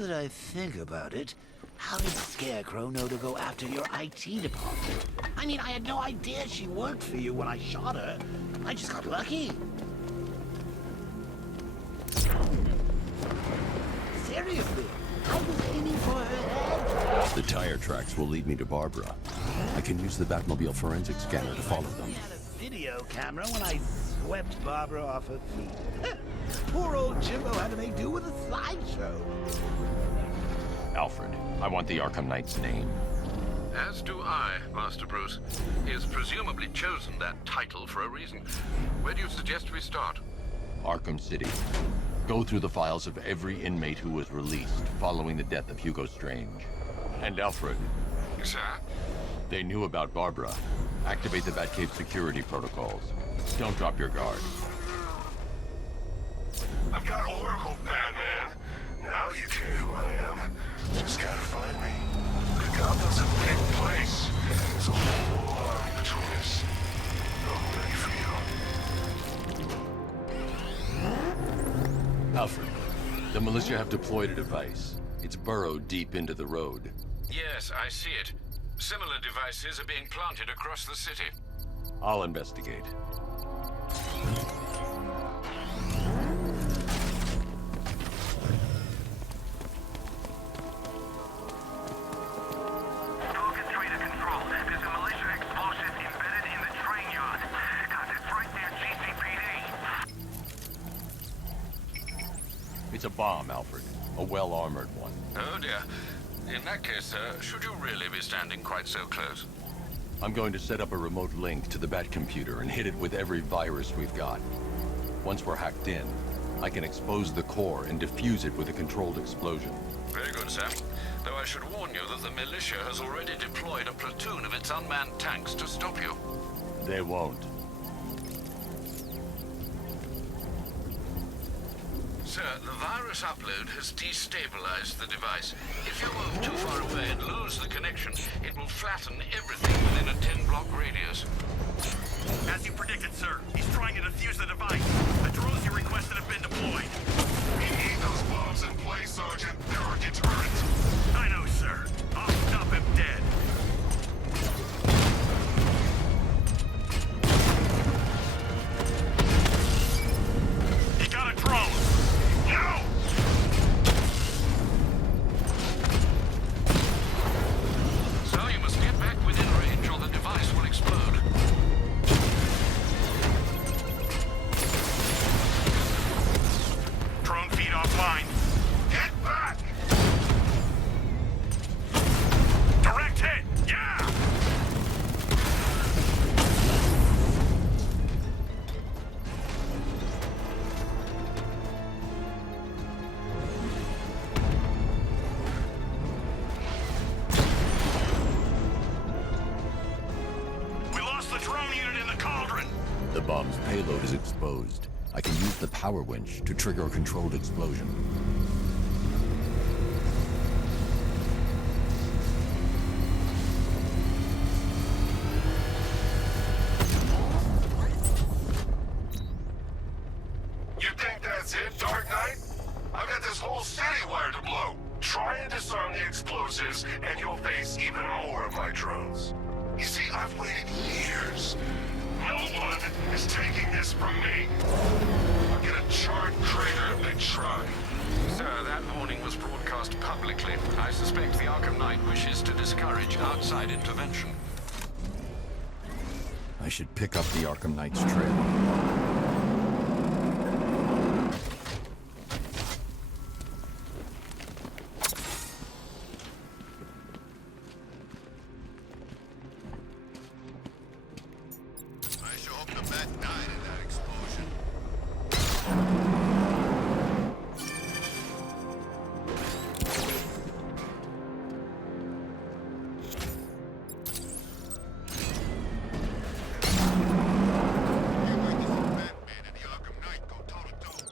that I think about it, how did Scarecrow know to go after your IT department? I mean, I had no idea she worked for you when I shot her. I just got lucky. Seriously, I was aiming for her head. The tire tracks will lead me to Barbara. I can use the Batmobile forensic scanner to follow them. I had a video camera when I swept Barbara off her feet. Poor old Jimbo had to make do with a slideshow. Alfred, I want the Arkham Knight's name. As do I, Master Bruce. He has presumably chosen that title for a reason. Where do you suggest we start? Arkham City. Go through the files of every inmate who was released following the death of Hugo Strange. And Alfred. Sir? They knew about Barbara. Activate the Batcave security protocols. Don't drop your guard. I've got Oracle, Batman. Now you care who I am. Just gotta find me. Gotham's a big place. There's a whole army between us. I'm ready for you. Alfred, the militia have deployed a device. It's burrowed deep into the road. Yes, I see it. Similar devices are being planted across the city. I'll investigate. It's a bomb, Alfred. A well-armored one. Oh dear. In that case, should you really be standing quite so close? I'm going to set up a remote link to the Batcomputer and hit it with every virus we've got. Once we're hacked in, I can expose the core and defuse it with a controlled explosion. Very good, sir. Though I should warn you that the militia has already deployed a platoon of its unmanned tanks to stop you. They won't. Sir, the virus upload has destabilized the device. If you move too far away and lose the connection, it will flatten everything within a 10-block radius. As you predicted, sir, he's trying to defuse the device. The drones you requested have been deployed. We need those bombs in place, Sergeant. They're our deterrent. I know, sir. I'll stop him dead. He got a drone! No! So you must get back within range or the device will explode. Drone feed offline. Get back! Direct hit! Yeah! We lost the drone unit in the cauldron! The bomb's payload is exposed. I can use the power winch to trigger a controlled explosion. You think that's it, Dark Knight? I've got this whole city wired to blow. Try and disarm the explosives, and you'll face even more of my drones. You see, I've waited years. No one is taking this from me. I'll get a charred crater if they try. Sir, that warning was broadcast publicly. I suspect the Arkham Knight wishes to discourage outside intervention. I should pick up the Arkham Knight's trail. I sure hope the bat died in that explosion. Batman and the Arkham Knight go toe-to-toe.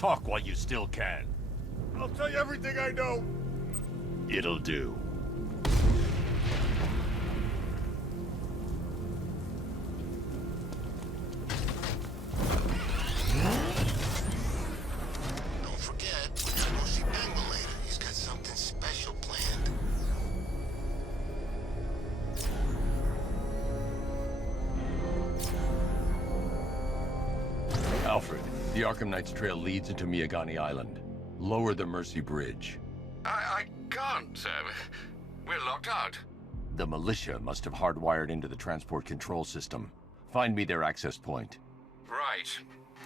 Talk while you still can. I'll tell you everything I know. It'll do. Don't forget, we gotta go see Bengal later. He's got something special planned. Alfred, the Arkham Knight's trail leads into Miagani Island. Lower the Mercy Bridge. I can't, sir. We're locked out. The militia must have hardwired into the transport control system. Find me their access point. Right.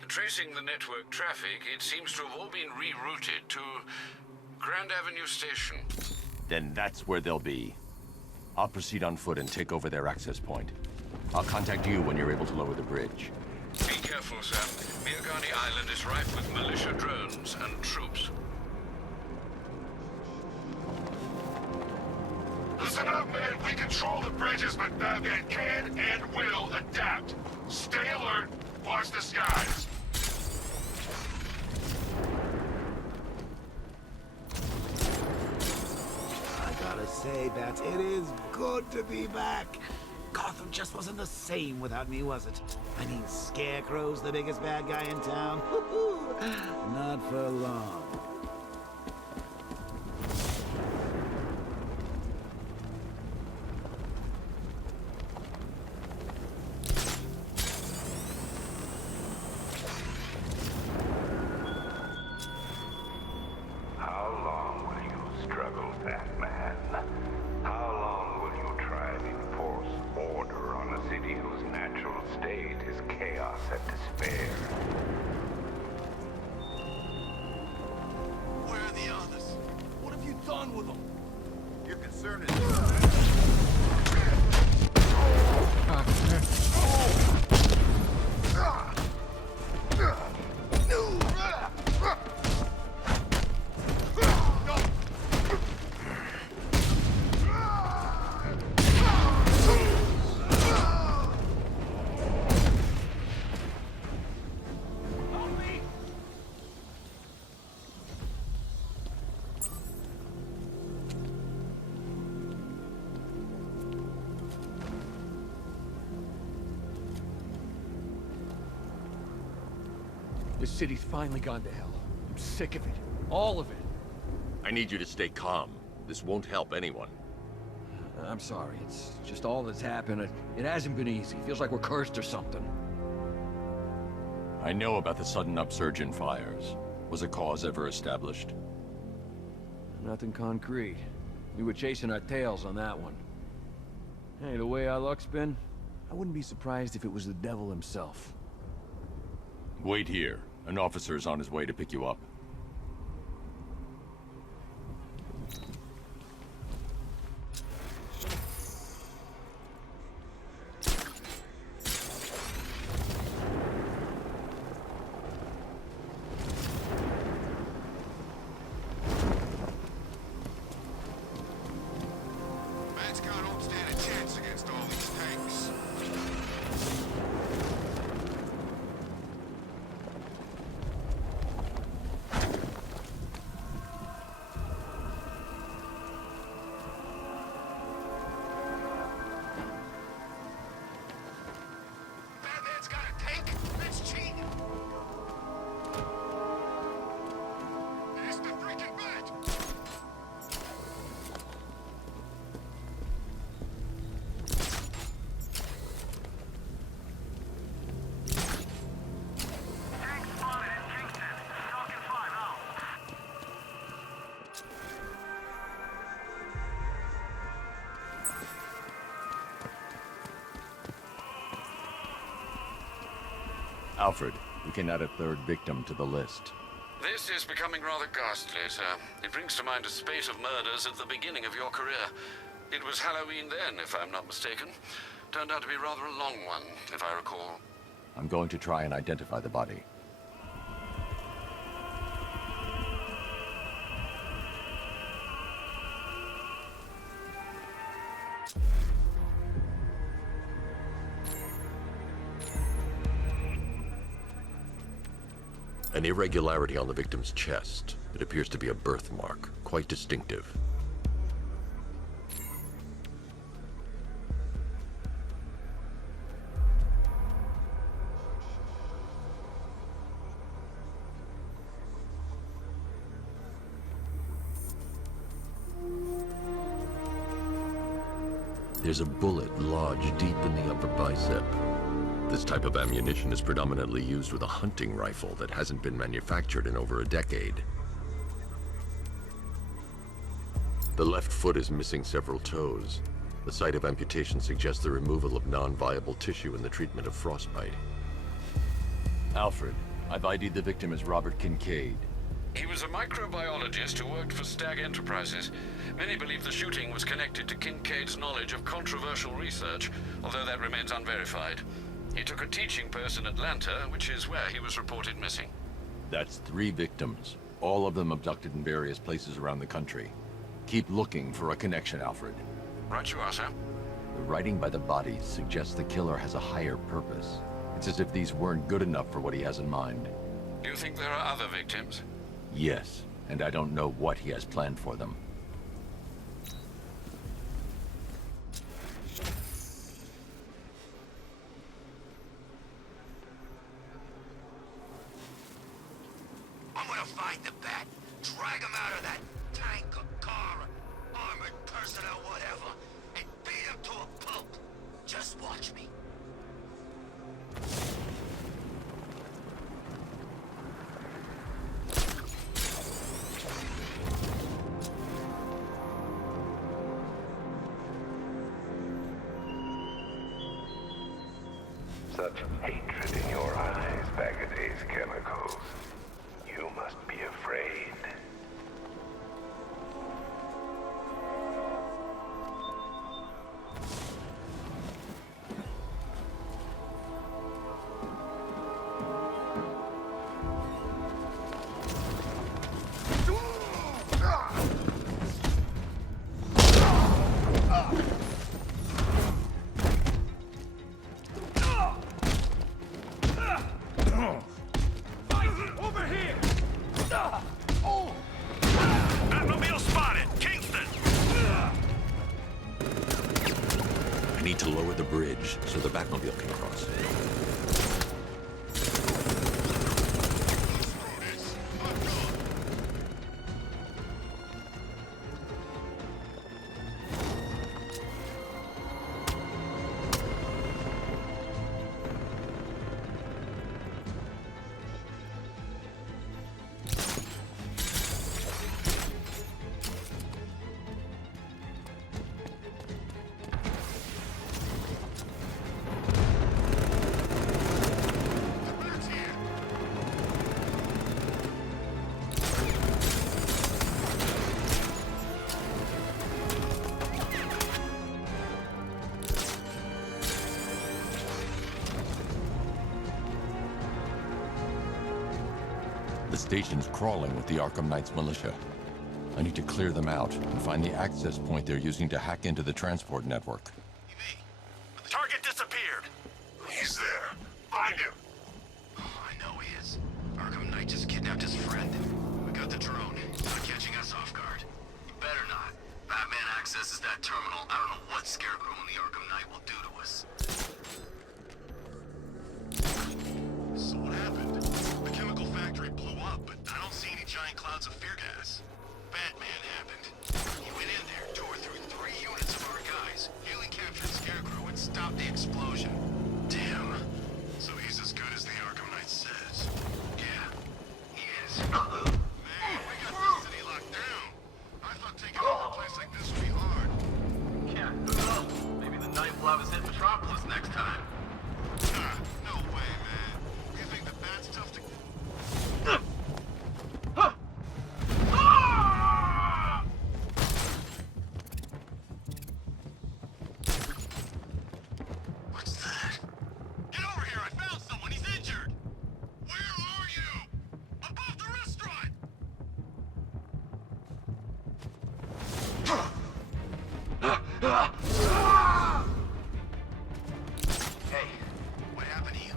Tracing the network traffic, it seems to have all been rerouted to Grand Avenue Station. Then that's where they'll be. I'll proceed on foot and take over their access point. I'll contact you when you're able to lower the bridge. Be careful, sir. Miagani Island is rife with militia drones and troops. Listen up, man. We control the bridges, but Batman can and will adapt. Stay alert. Watch the skies. I gotta say, Bats, it is good to be back. Gotham just wasn't the same without me, was it? I mean, Scarecrow's the biggest bad guy in town. Not for long. How long will you struggle, Batman? How long will you try and enforce order on a city whose natural state is chaos and despair? Where are the others? What have you done with them? Your concern is... This city's finally gone to hell. I'm sick of it. All of it. I need you to stay calm. This won't help anyone. I'm sorry. It's just all that's happened. It hasn't been easy. Feels like we're cursed or something. I know about the sudden upsurge in fires. Was a cause ever established? Nothing concrete. We were chasing our tails on that one. Hey, the way our luck's been, I wouldn't be surprised if it was the devil himself. Wait here. An officer's on his way to pick you up. Batman don't stand a chance against all these tanks. Batman's got a tank? That's cheating. It's the freaking Bat! Tank spotted in Kingston. Talking 5 out. Alfred, we can add a third victim to the list. This is becoming rather ghastly, sir. It brings to mind a spate of murders at the beginning of your career. It was Halloween then, if I'm not mistaken. Turned out to be rather a long one, if I recall. I'm going to try and identify the body. An irregularity on the victim's chest. It appears to be a birthmark, quite distinctive. There's a bullet lodged deep in the upper bicep. This type of ammunition is predominantly used with a hunting rifle that hasn't been manufactured in over a decade. The left foot is missing several toes. The site of amputation suggests the removal of non-viable tissue in the treatment of frostbite. Alfred, I've ID'd the victim as Robert Kincaid. He was a microbiologist who worked for Stag Enterprises. Many believe the shooting was connected to Kincaid's knowledge of controversial research, although that remains unverified. He took a teaching post in Atlanta, which is where he was reported missing. That's 3 victims, all of them abducted in various places around the country. Keep looking for a connection, Alfred. Right you are, sir. The writing by the bodies suggests the killer has a higher purpose. It's as if these weren't good enough for what he has in mind. Do you think there are other victims? Yes, and I don't know what he has planned for them. I'm gonna find the bat, drag him out of that tank or car, or armored person or whatever, and beat him to a pulp. Just watch me. Such hatred in your eyes, Bagaday's chemicals. You must be afraid. Batmobile spotted! Kingston! I need to lower the bridge so the Batmobile can cross. The station's crawling with the Arkham Knight's militia. I need to clear them out and find the access point they're using to hack into the transport network. The target disappeared! He's there. Find him. Oh, I know he is. Arkham Knight just kidnapped his friend. We got the drone. He's not catching us off guard. He better not. Batman accesses that terminal. I don't know what Scarecrow and the Arkham Knight will do to us. So what happened? The chemical factory blew up, but I don't see any giant clouds of fear gas. Batman happened. He went in there, tore through 3 units of our guys, nearly captured Scarecrow and stopped the explosion. Damn. So he's as good as the Arkham Knight says. Yeah, he is. Man, we got this city locked down. I thought taking over a place like this would be hard. Yeah. Maybe the Knight will have us hit Metropolis next time. Ah, no way, man. You think the Bat's tough to... What's that? Get over here! I found someone! He's injured! Where are you? Above the restaurant! Hey, What happened to you?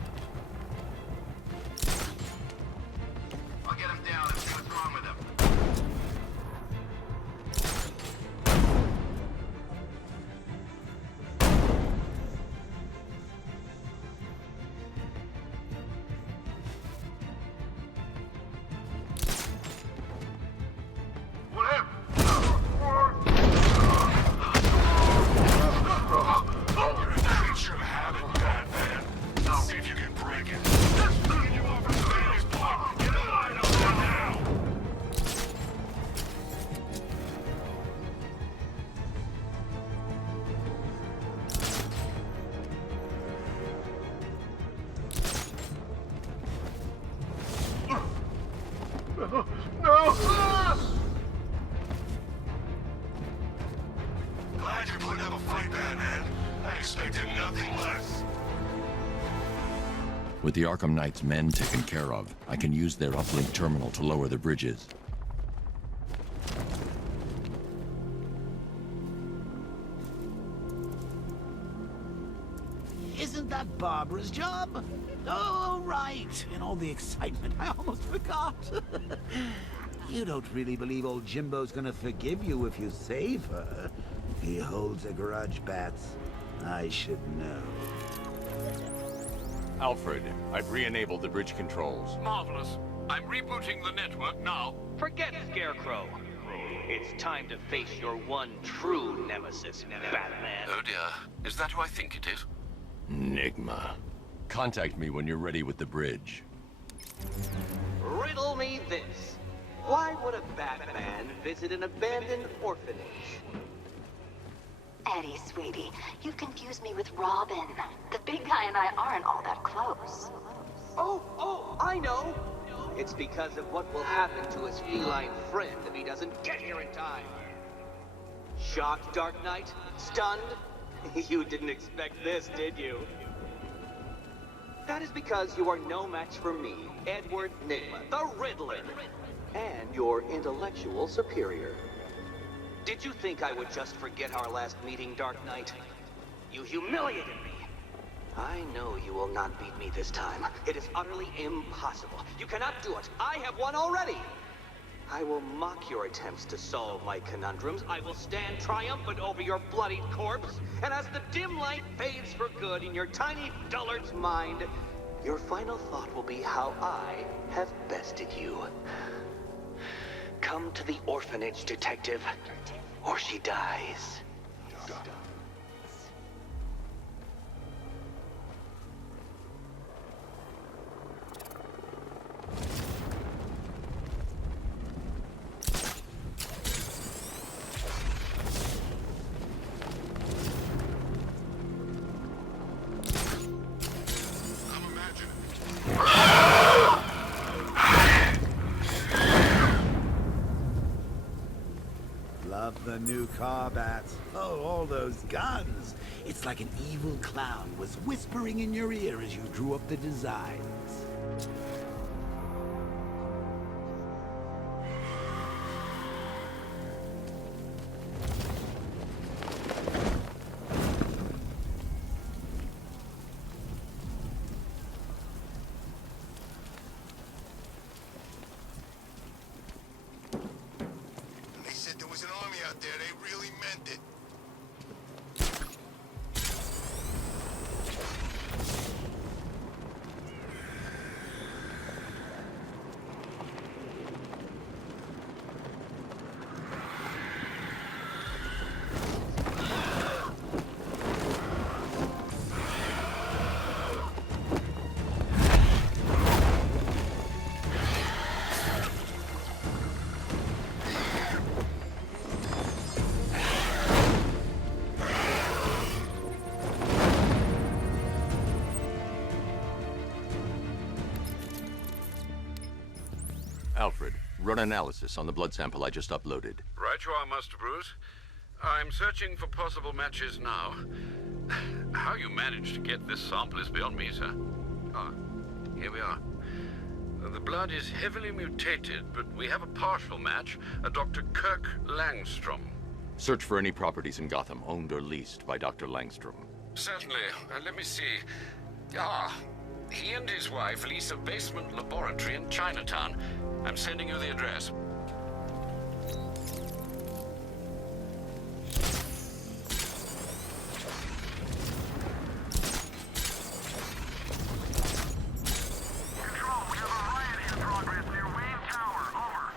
No! Ah! Glad you're putting up a fight, Batman. I expected nothing less. With the Arkham Knight's men taken care of, I can use their uplink terminal to lower the bridges. Isn't that Barbara's job? Oh, right. In all the excitement, I almost forgot. You don't really believe old Jimbo's gonna forgive you if you save her. He holds a grudge, Bats. I should know. Alfred, I've re-enabled the bridge controls. Marvelous. I'm rebooting the network now. Forget Scarecrow. It's time to face your one true nemesis, Batman. Oh dear. Is that who I think it is? Enigma. Contact me when you're ready with the bridge. Riddle me this. Why would a Batman visit an abandoned orphanage? Eddie, sweetie, you've confused me with Robin. The big guy and I aren't all that close. Oh, I know. It's because of what will happen to his feline friend if he doesn't get here in time. Shocked, Dark Knight? Stunned? You didn't expect this, did you? That is because you are no match for me, Edward Nygma, the Riddler, and your intellectual superior. Did you think I would just forget our last meeting, Dark Knight? You humiliated me. I know you will not beat me this time. It is utterly impossible. You cannot do it. I have won already. I will mock your attempts to solve my conundrums. I will stand triumphant over your bloodied corpse. And as the dim light fades for good in your tiny dullard's mind, your final thought will be how I have bested you. Come to the orphanage, detective, or she dies. Love the new car, Bats. Oh, all those guns. It's like an evil clown was whispering in your ear as you drew up the designs. They said there was an army out there. They really meant it. Alfred, run analysis on the blood sample I just uploaded. Right you are, Master Bruce. I'm searching for possible matches now. How you managed to get this sample is beyond me, sir. Ah, here we are. The blood is heavily mutated, but we have a partial match, a Dr. Kirk Langstrom. Search for any properties in Gotham owned or leased by Dr. Langstrom. Certainly. Let me see. He and his wife lease a basement laboratory in Chinatown. I'm sending you the address. Control, we have a riot in progress near Wayne Tower. Over.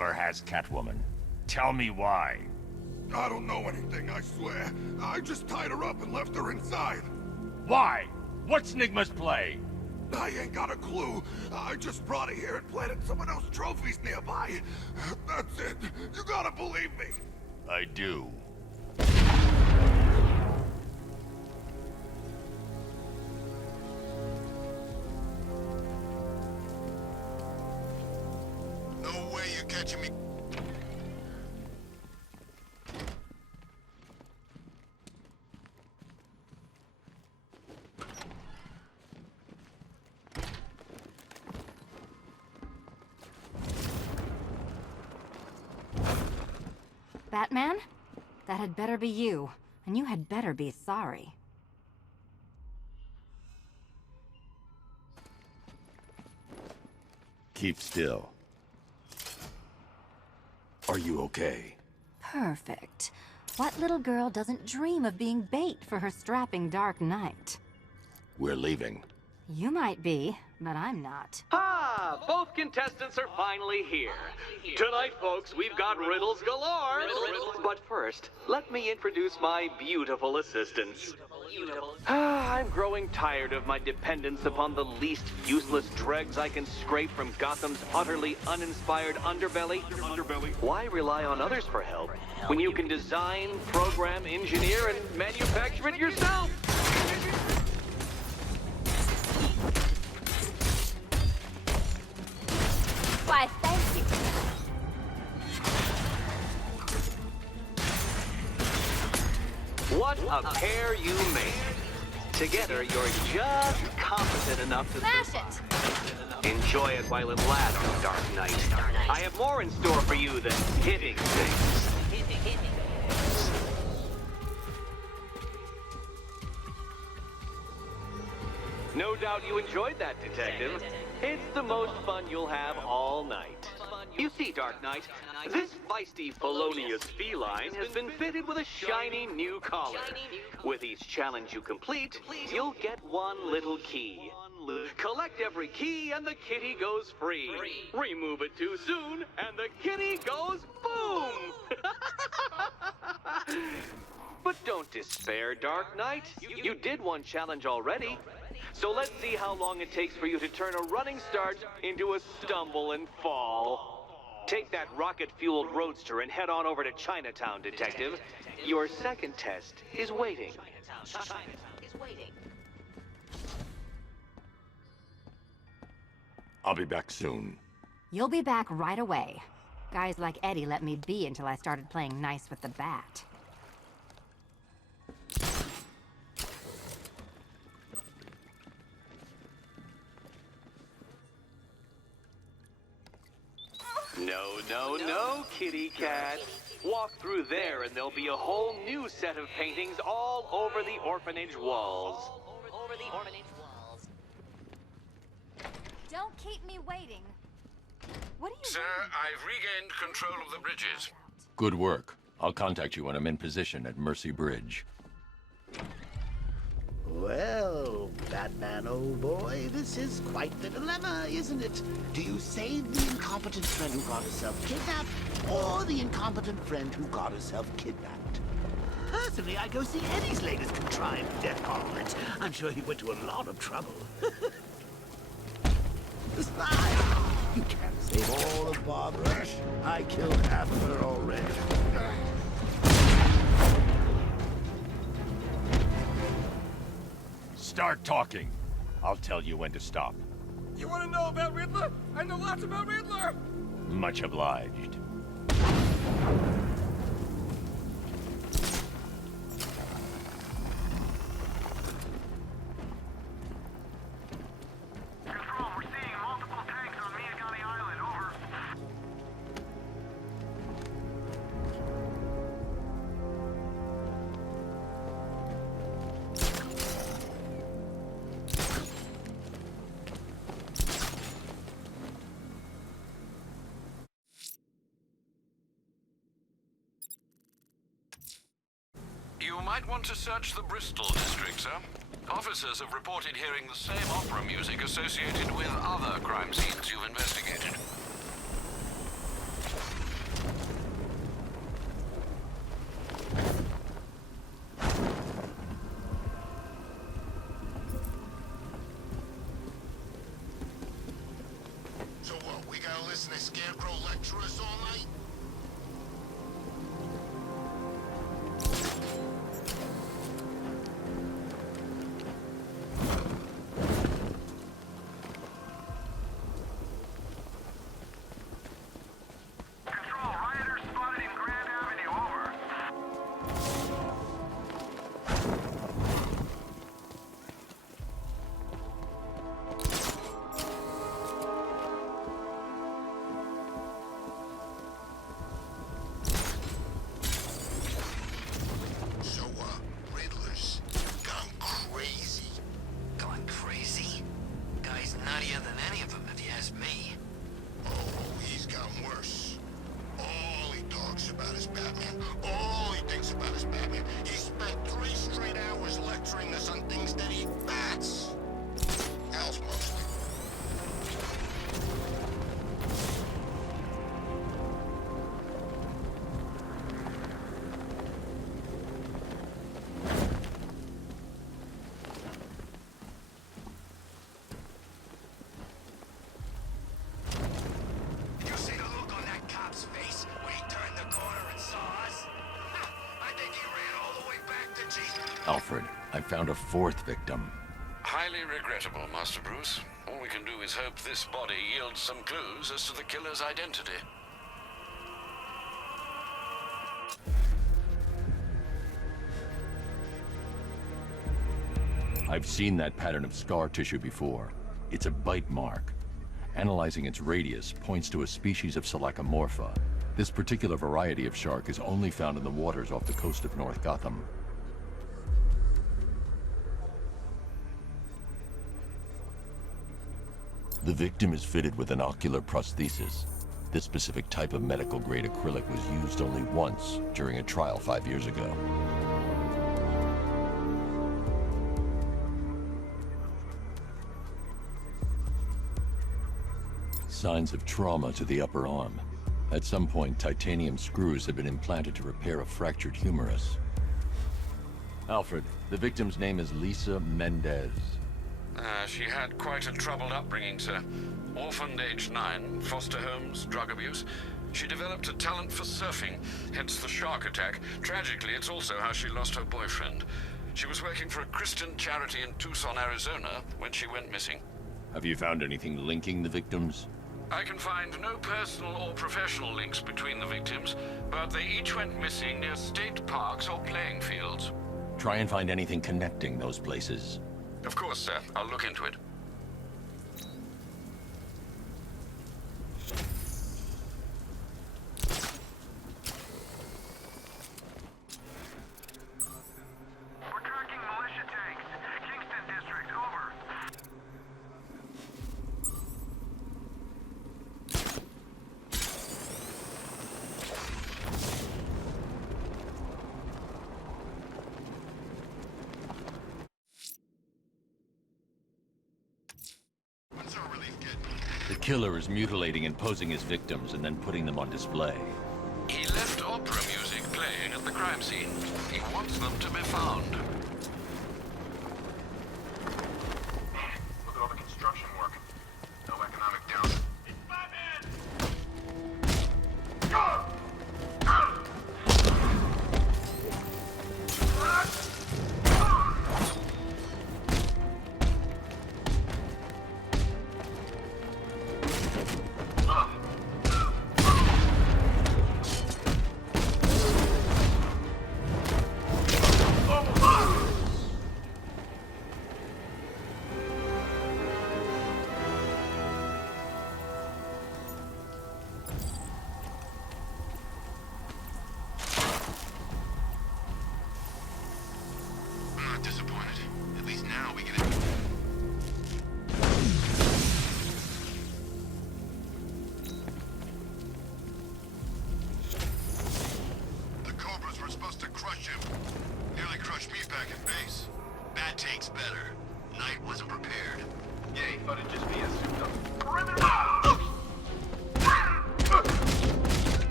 Riddler has Catwoman. Tell me why. I don't know anything, I swear. I just tied her up and left her inside. Why? What's Nigma's play? I ain't got a clue. I just brought her here and planted someone else's trophies nearby. That's it. You gotta believe me. I do. No way you're catching me. Batman? That had better be you, and you had better be sorry. Keep still. Are you okay? Perfect. What little girl doesn't dream of being bait for her strapping Dark Knight? We're leaving. You might be, but I'm not. Ah, both contestants are finally here. Tonight, folks, we've got riddles galore. But first, let me introduce my beautiful assistants. I'm growing tired of my dependence upon the least useless dregs I can scrape from Gotham's utterly uninspired underbelly. Why rely on others for help when you can design, program, engineer, and manufacture it yourself? Why, thank you. What a pair you make. Together, you're just competent enough to... Smash it! Enjoy it while it lasts, Dark Knight. I have more in store for you than hitting things. No doubt you enjoyed that, Detective. It's the most fun you'll have all night. You see, Dark Knight, this feisty, felonious feline has been fitted with a shiny new collar. With each challenge you complete, you'll get one little key. Collect every key and the kitty goes free. Remove it too soon and the kitty goes boom! But don't despair, Dark Knight. You did one challenge already. So let's see how long it takes for you to turn a running start into a stumble and fall. Take that rocket-fueled roadster and head on over to Chinatown, Detective. Your second test is waiting. I'll be back soon. You'll be back right away. Guys like Eddie let me be until I started playing nice with the bat. No, kitty cat. Walk through there and there'll be a whole new set of paintings all over the orphanage walls. Don't keep me waiting. What are you Sir, I've regained control of the bridges. Good work. I'll contact you when I'm in position at Mercy Bridge. Well, Batman, old boy, this is quite the dilemma, isn't it? Do you save the incompetent friend who got herself kidnapped, or the incompetent friend who got herself kidnapped? Personally, I go see Eddie's latest contrived death gauntlet. I'm sure he went to a lot of trouble. Besides, you can't save all of Barbara. I killed half of her already. Start talking. I'll tell you when to stop. You want to know about Riddler? I know lots about Riddler! Much obliged. Control, we're seeing multiple tanks on Miyagami Island. Over. You might want to search the Bristol district, sir. Officers have reported hearing the same opera music associated with other crime scenes you've investigated. gotta listen to Scarecrow lecture us all night? Control, rioters spotted in Grand Avenue, over. So, Riddler's gone crazy. Gone crazy? Guy's nuttier than any of them, if you ask me. Oh, he's gotten worse. All he talks about is Batman. All he thinks about is Batman. He spent 3 straight hours lecturing us on things that eat bats. Owls mostly. You see the look on that cop's face when he turned the corner and saw us? I think he ran all the way back to Jesus. Alfred, I found a 4th victim. Highly regrettable, Master Bruce. All we can do is hope this body yields some clues as to the killer's identity. I've seen that pattern of scar tissue before. It's a bite mark. Analyzing its radius points to a species of Selachomorpha. This particular variety of shark is only found in the waters off the coast of North Gotham. The victim is fitted with an ocular prosthesis. This specific type of medical-grade acrylic was used only once during a trial 5 years ago. Signs of trauma to the upper arm. At some point, titanium screws have been implanted to repair a fractured humerus. Alfred, the victim's name is Lisa Mendez. She had quite a troubled upbringing, sir. Orphaned age 9, foster homes, drug abuse. She developed a talent for surfing, hence the shark attack. Tragically, it's also how she lost her boyfriend. She was working for a Christian charity in Tucson, Arizona, when she went missing. Have you found anything linking the victims? I can find no personal or professional links between the victims, but they each went missing near state parks or playing fields. Try and find anything connecting those places. Of course, sir. I'll look into it. We're tracking militia tanks. Kingston District, over. When's our relief get? The killer is mutilating and posing as victims and then putting them on display. He left opera music playing at the crime scene. He wants them to be found. Look at all the construction work. No economic down.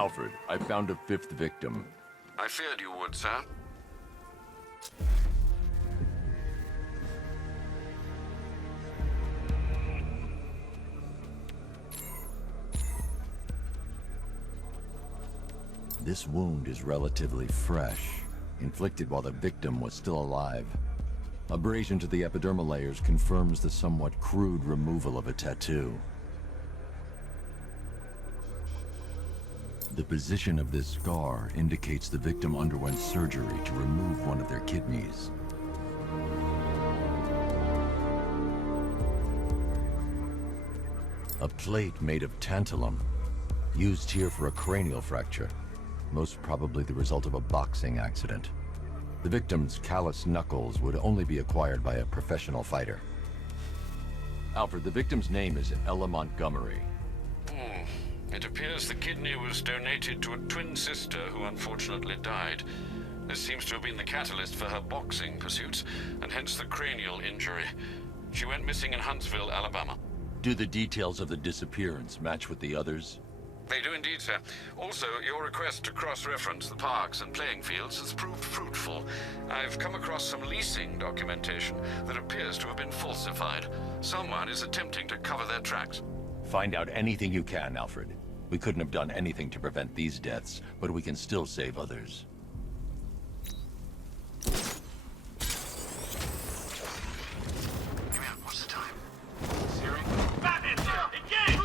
Alfred, I found a 5th victim. I feared you would, sir. This wound is relatively fresh, inflicted while the victim was still alive. Abrasion to the epidermal layers confirms the somewhat crude removal of a tattoo. The position of this scar indicates the victim underwent surgery to remove one of their kidneys. A plate made of tantalum, used here for a cranial fracture, most probably the result of a boxing accident. The victim's calloused knuckles would only be acquired by a professional fighter. Alfred, the victim's name is Ella Montgomery. It appears the kidney was donated to a twin sister who unfortunately died. This seems to have been the catalyst for her boxing pursuits, and hence the cranial injury. She went missing in Huntsville, Alabama. Do the details of the disappearance match with the others? They do indeed, sir. Also, your request to cross-reference the parks and playing fields has proved fruitful. I've come across some leasing documentation that appears to have been falsified. Someone is attempting to cover their tracks. Find out anything you can, Alfred. We couldn't have done anything to prevent these deaths, but we can still save others. Hey man, what's the time? Siri? Batman's here! Engage!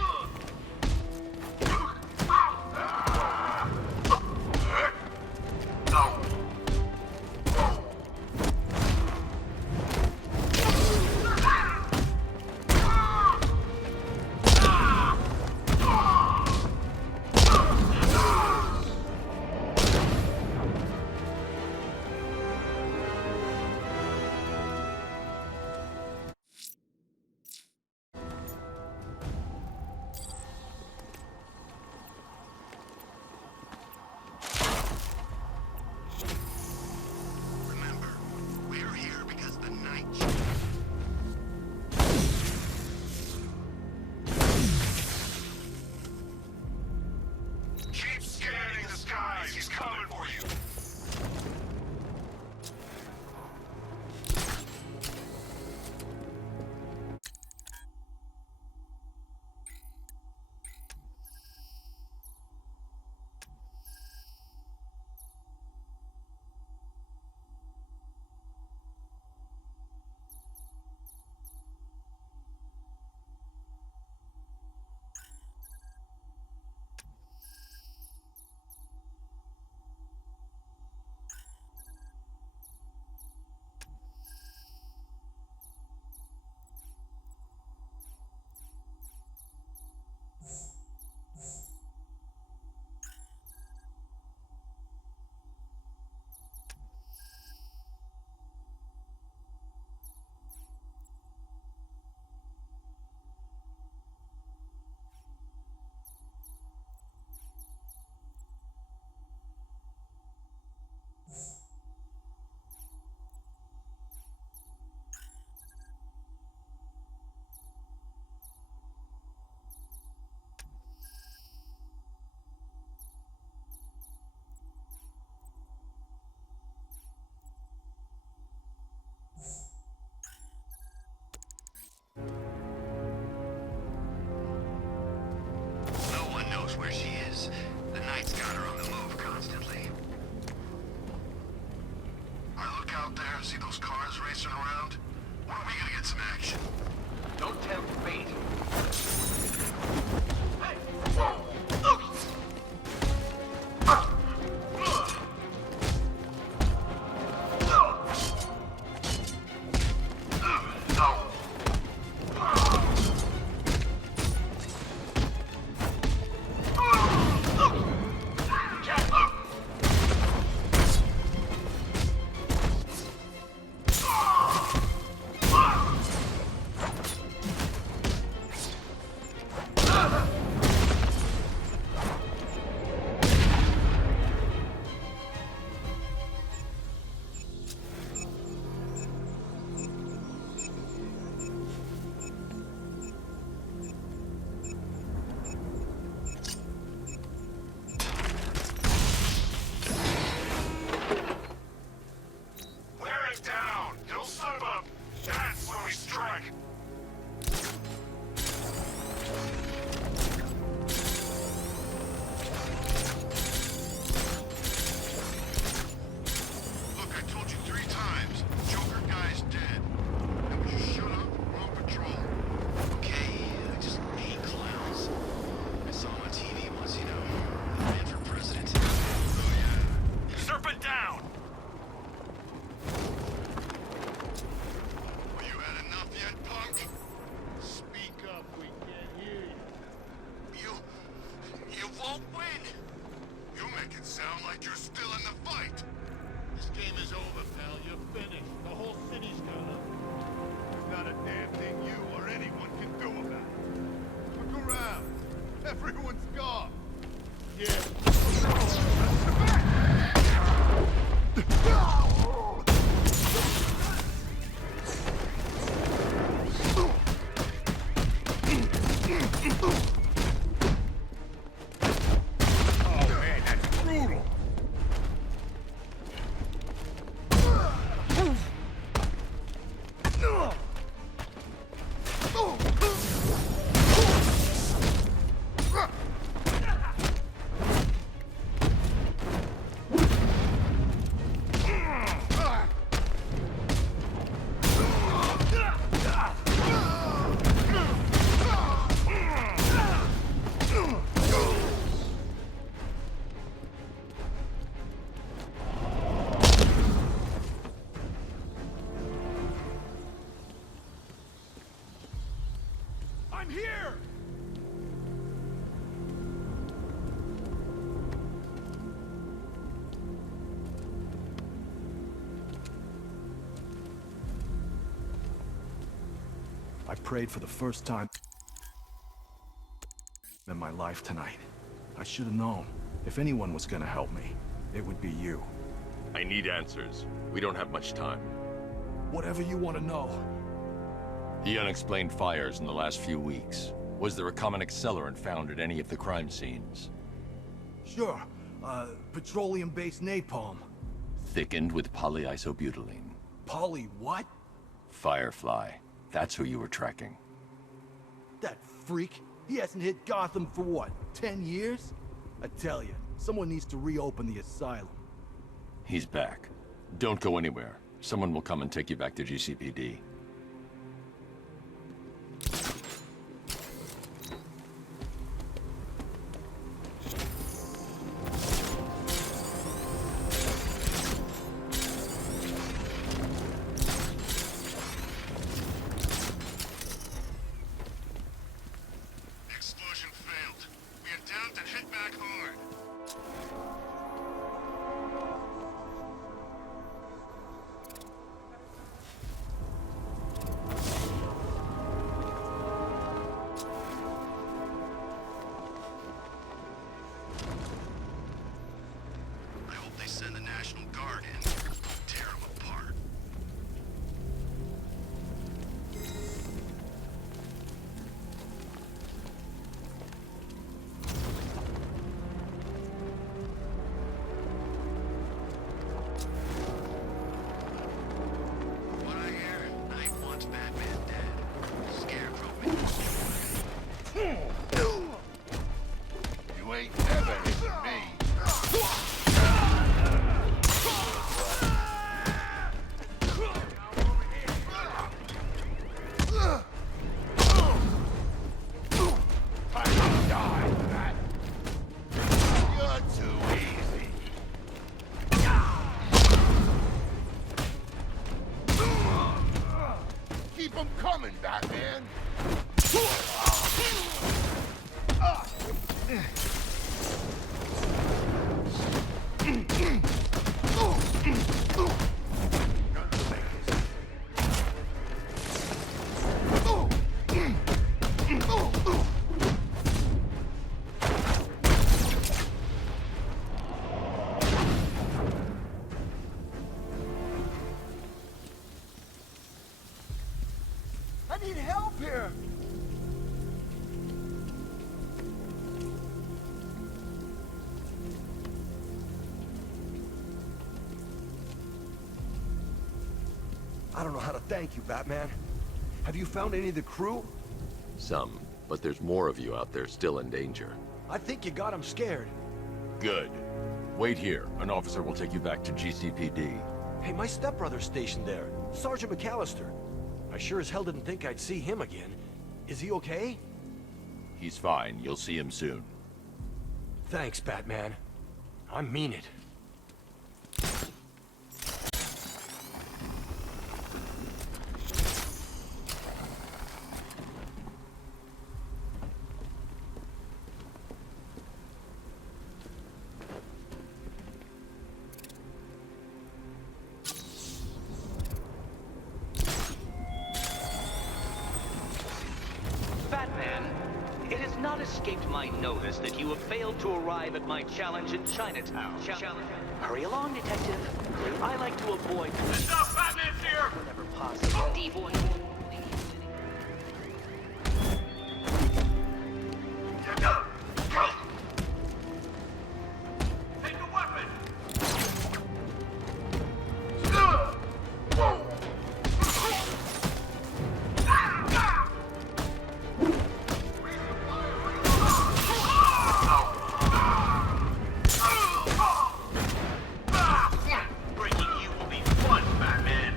Sound like you're still in the fight. This game is over, pal. You're finished. The whole city's gone up. There's not a damn thing you or anyone can do about it. Look around. Everyone's gone. Yeah. Oh man, that's brutal. I'm here! I prayed for the first time in my life tonight. I should have known. If anyone was gonna help me, it would be you. I need answers. We don't have much time. Whatever you want to know. The unexplained fires in the last few weeks. Was there a common accelerant found at any of the crime scenes? Sure. Petroleum-based napalm. Thickened with polyisobutylene. Polly what? Firefly. That's who you were tracking. That freak. He hasn't hit Gotham for what, 10 years? I tell you, someone needs to reopen the asylum. He's back. Don't go anywhere. Someone will come and take you back to GCPD. Explosion failed. We adapt and hit back hard. I hope they send the National Guard in. Tear them apart. What I hear? Knight wants Batman dead. Scarecrow You ain't never hitting me. I die for that. You're too easy. Keep them coming, Batman. I need help here. I don't know how to thank you, Batman. Have you found any of the crew? Some, but there's more of you out there still in danger. I think you got them scared. Good. Wait here. An officer will take you back to GCPD. Hey, my stepbrother's stationed there, Sergeant McAllister. I sure as hell didn't think I'd see him again. Is he okay? He's fine. You'll see him soon. Thanks, Batman. I mean it. escaped my notice that you have failed to arrive at my challenge in Chinatown. Hurry along, Detective. I like to avoid... Stop! Batman's here! Whenever possible. Devoid... Take the weapon! Breaking you will be fun, Batman.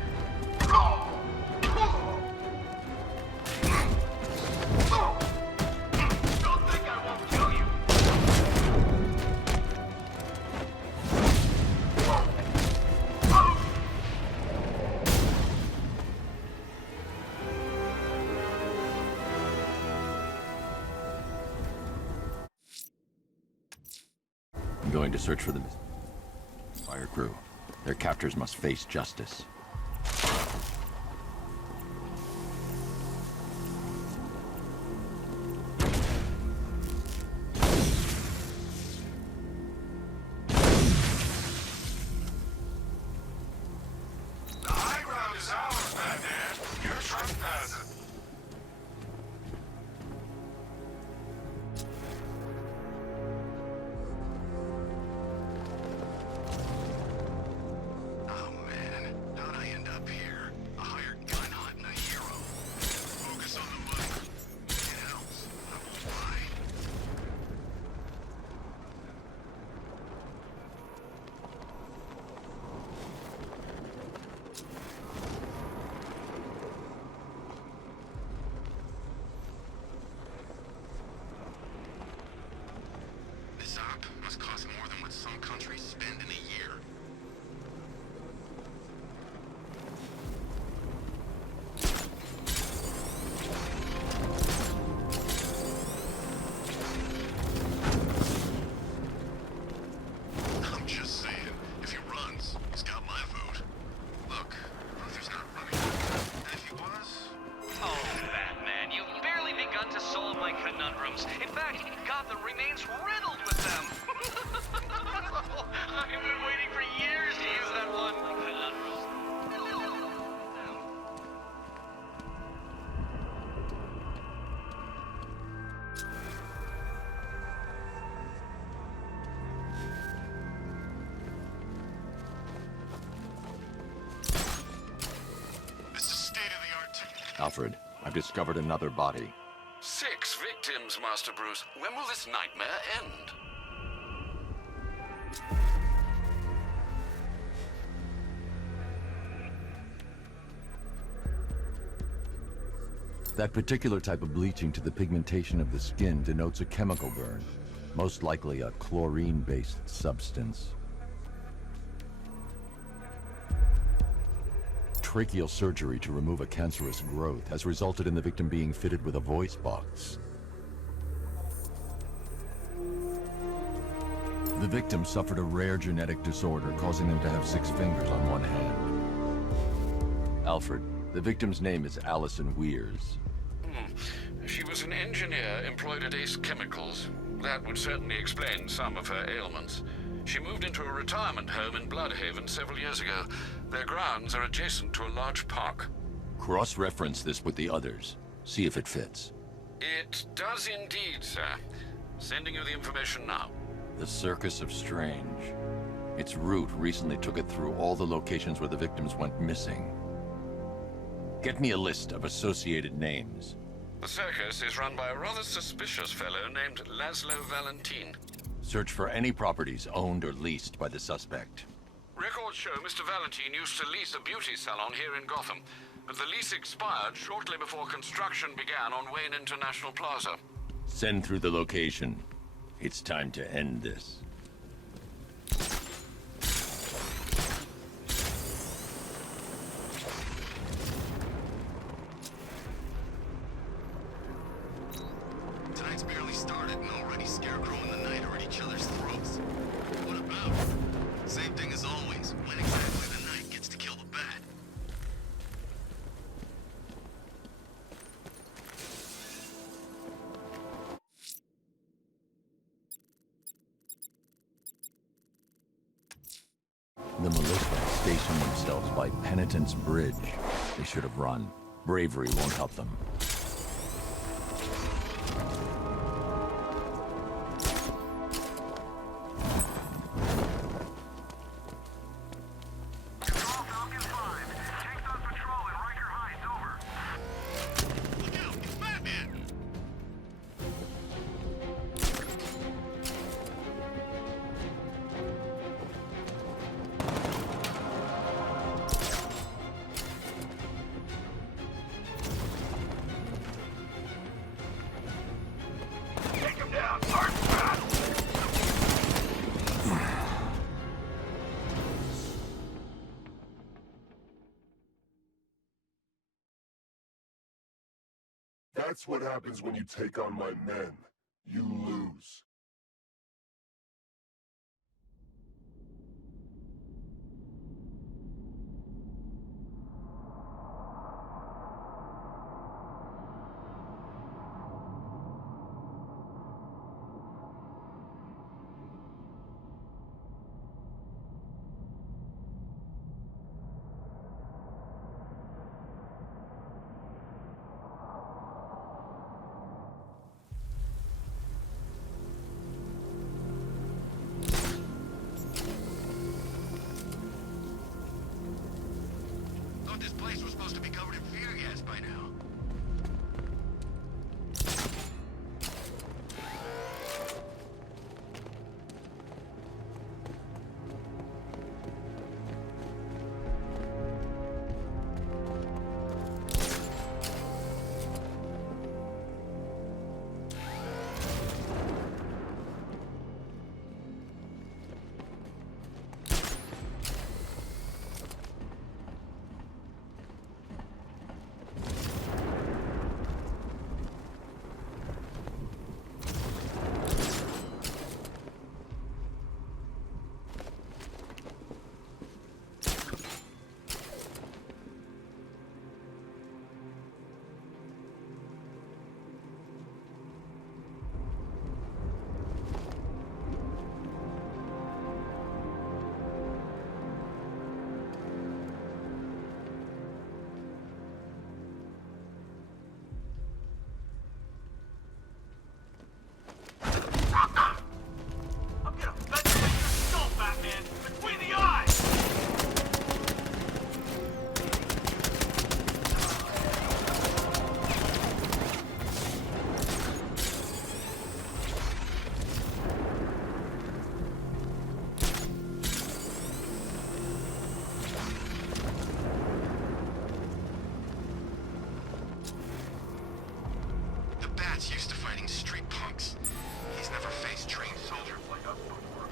Don't think I won't kill you! I'm going to search for the fire crew. Their captors must face justice. The high ground is ours, Batman. You're trespassing. Oh man, how'd I end up here? A hired gun hunting a hero. Focus on the money. It helps. I won't lie. This op must cost more than what some countries spend in a year. I'm just saying, if he runs, he's got my vote. Look, Luther's not running. And if he was, Oh, Batman, you've barely begun to solve my conundrums. In fact, Gotham remains riddled with them. I've been waiting for years to use that one. this is state-of-the-art technology. Alfred, I've discovered another body. 6 victims, Master Bruce. When will this nightmare end? That particular type of bleaching to the pigmentation of the skin denotes a chemical burn, most likely a chlorine-based substance. Tracheal surgery to remove a cancerous growth has resulted in the victim being fitted with a voice box. The victim suffered a rare genetic disorder causing them to have 6 fingers on one hand. Alfred, the victim's name is Allison Weers. She was an engineer employed at Ace Chemicals. That would certainly explain some of her ailments. She moved into a retirement home in Bloodhaven several years ago. Their grounds are adjacent to a large park. Cross-reference this with the others. See if it fits. It does indeed, sir. Sending you the information now. The Circus of Strange. Its route recently took it through all the locations where the victims went missing. Get me a list of associated names. The circus is run by a rather suspicious fellow named Laszlo Valentin. Search for any properties owned or leased by the suspect. Records show Mr. Valentin used to lease a beauty salon here in Gotham, but the lease expired shortly before construction began on Wayne International Plaza. Send through the location. It's time to end this. Tonight's barely started and already Scarecrow and the Knight are at each other's throats. What about? Same thing as always. When exactly the Knight gets to kill the Bat. The militia stationed themselves by Penitence Bridge. They should have run. Bravery won't help them. That's what happens when you take on my men. You lose. Thought this place was supposed to be covered in fear gas by now. Bat's used to fighting street punks. He's never faced trained soldiers like us before.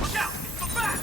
Look out! It's the Bat!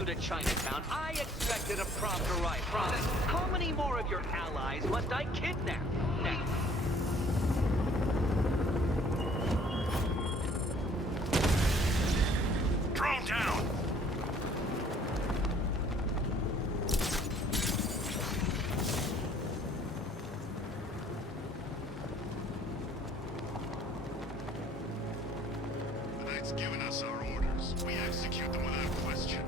To Chinatown, I expected a prompt arrival. How many more of your allies must I kidnap? Next. Drone down! The Knight's given us our orders. We execute them without question.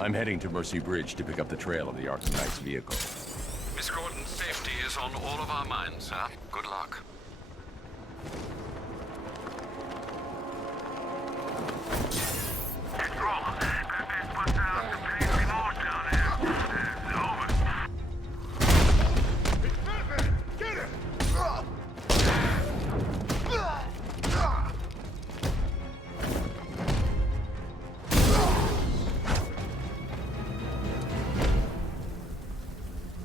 I'm heading to Mercy Bridge to pick up the trail of the Arkham Knight's vehicle. Miss Gordon's safety is on all of our minds, sir. Good luck.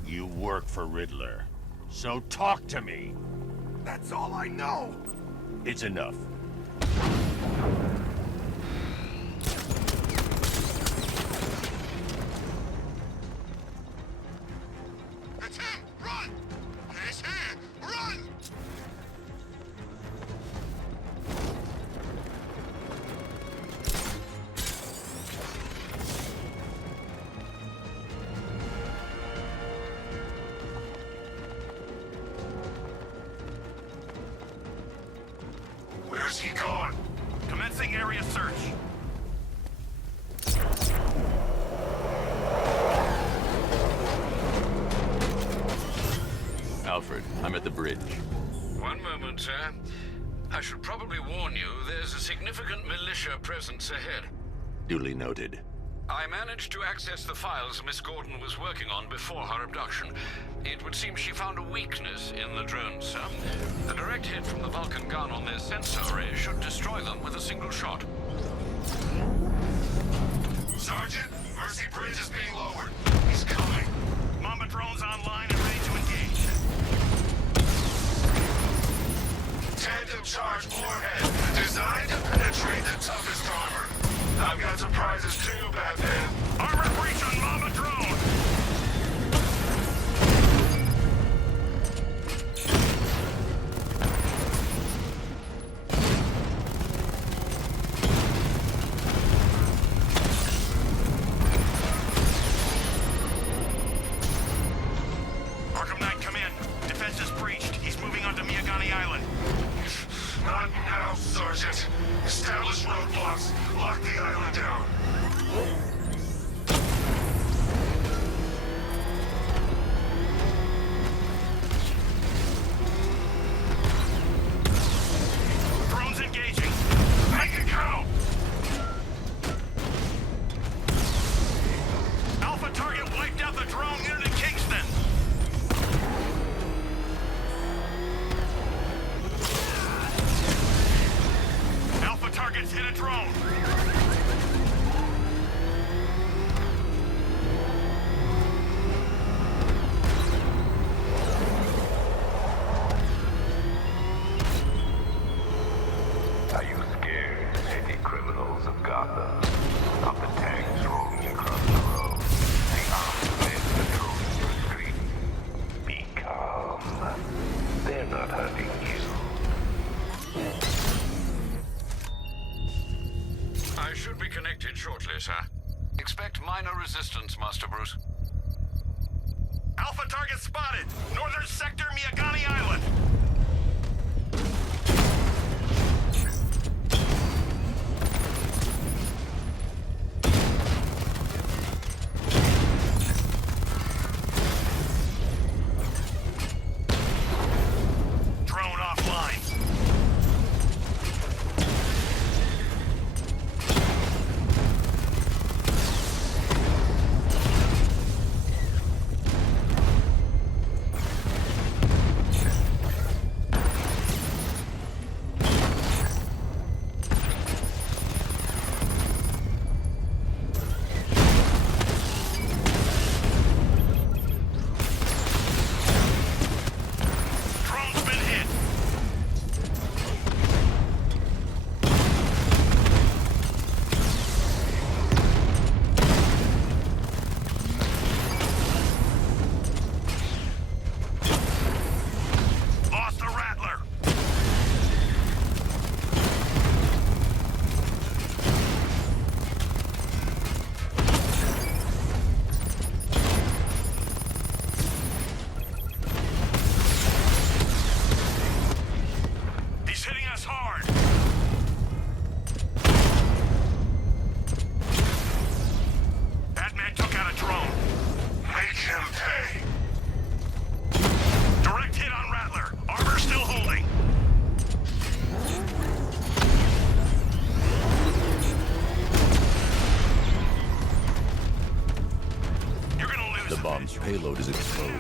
You work for Riddler, so talk to me. That's all I know! It's enough. It's him! Run! He's here! Run! Where's he gone? Commencing area search. Alfred, I'm at the bridge. One moment, sir. I should probably warn you, there's a significant militia presence ahead. Duly noted. I managed to access the files Miss Gordon was working on before her abduction. It would seem she found a weakness in the drones, sir. A direct hit from the Vulcan gun on their sensor array should destroy them with a single shot. Sergeant, Mercy Bridge is being lowered. He's coming. Mamba drones online and ready to engage. Tandem charge warhead, designed to penetrate the toughest armor. I've got surprises too, Batman. Armor breach on Mamba drone! Arkham Knight, come in. Defense is breached. He's moving onto Miyagani Island. Not now, Sergeant. Establish roadblocks. Lock the island down. Drones engaging. Make it count! Alpha target wiped out the drone near to Kingston. Alpha targets hit a drone. Are you scared, petty criminals of Gotham? Of the tanks rolling across the road? The armed men patrolling your streets? Be calm. They're not hurting you. I should be connected shortly, sir. Expect minor resistance, Master Bruce. Alpha target spotted. Northern sector, Miyagani Island. Drone offline. payload is exposed,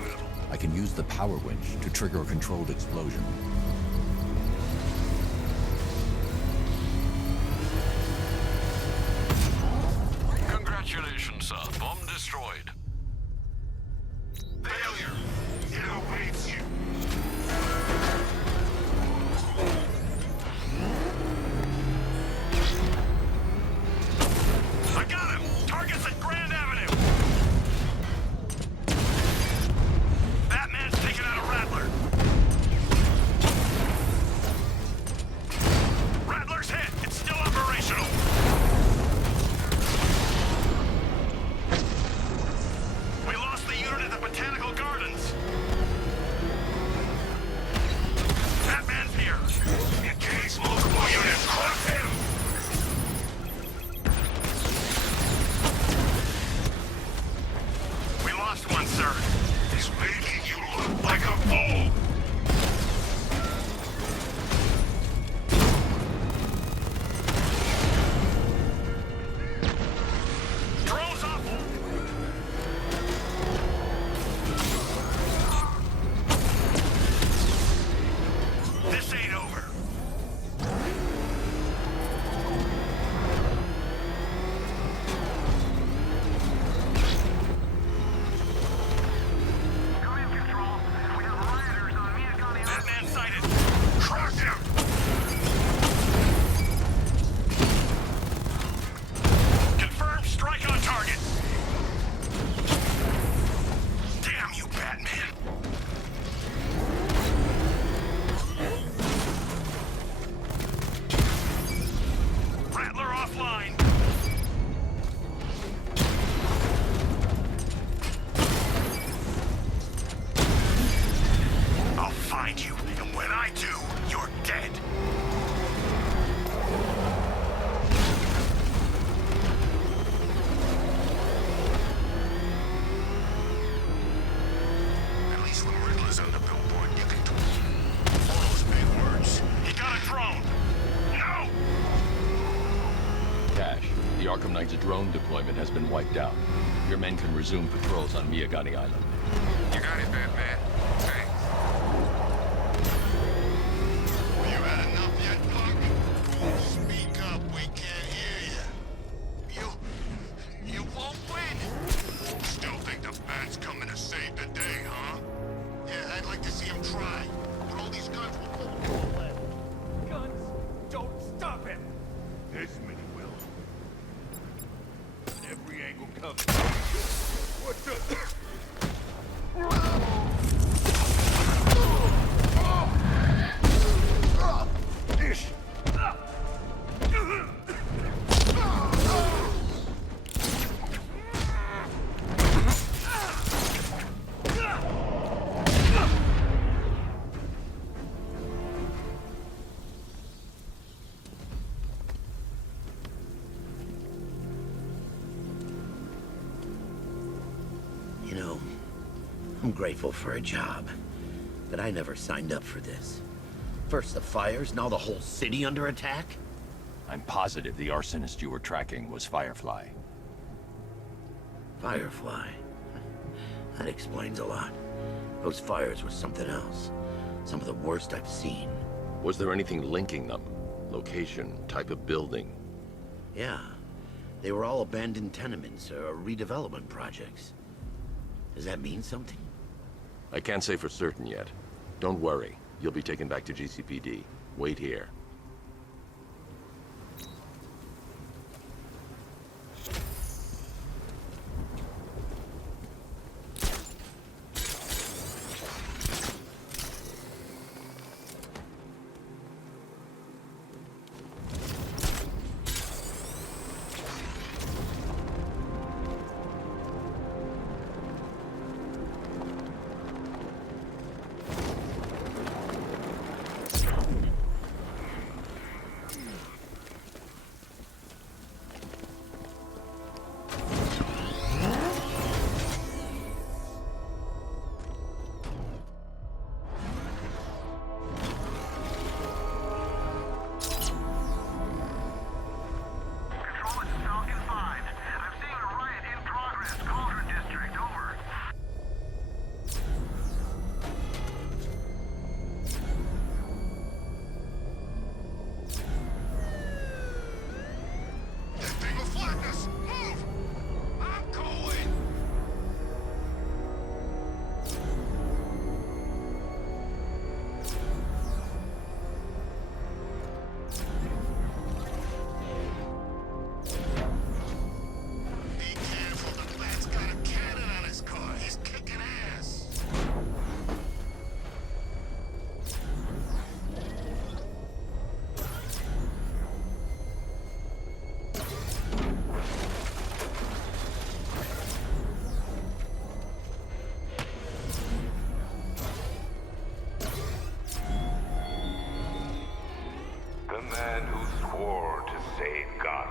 I can use the power winch to trigger a controlled explosion. Congratulations, sir. Bomb destroyed. Failure! It awaits you! I got him! Target's at Grand Avenue! Batman's taking out a Rattler! Rattler's hit! It's still operational! We lost the unit at the Botanical Gardens! Batman's here! Engage multiple units! Crush him! We lost one, sir. He's making you look like a fool! Drone's up! This ain't over. Batman sighted. Crush him! Confirmed strike on target. Damn you, Batman. Rattler offline. I'll find you, and when I do, you're dead. At least when Riddler's on the billboard, you can do all those big words. He got a drone. No! Cash, the Arkham Knight's drone deployment has been wiped out. Your men can resume patrols on Miyagani Island. You got it, Batman. Thanks. You had enough yet, punk? Speak up, we can't hear you. You won't win. Still think the Bat's coming to save the day, huh? Yeah, I'd like to see him try. But all these guns will pull left. Guns don't stop him. This many will. Every angle covered. What the? Ish. You know, I'm grateful for a job, but I never signed up for this. First the fires, now the whole city under attack? I'm positive the arsonist you were tracking was Firefly. Firefly? That explains a lot. Those fires were something else. Some of the worst I've seen. Was there anything linking them? Location, type of building? Yeah. They were all abandoned tenements or redevelopment projects. Does that mean something? I can't say for certain yet. Don't worry. You'll be taken back to GCPD. Wait here.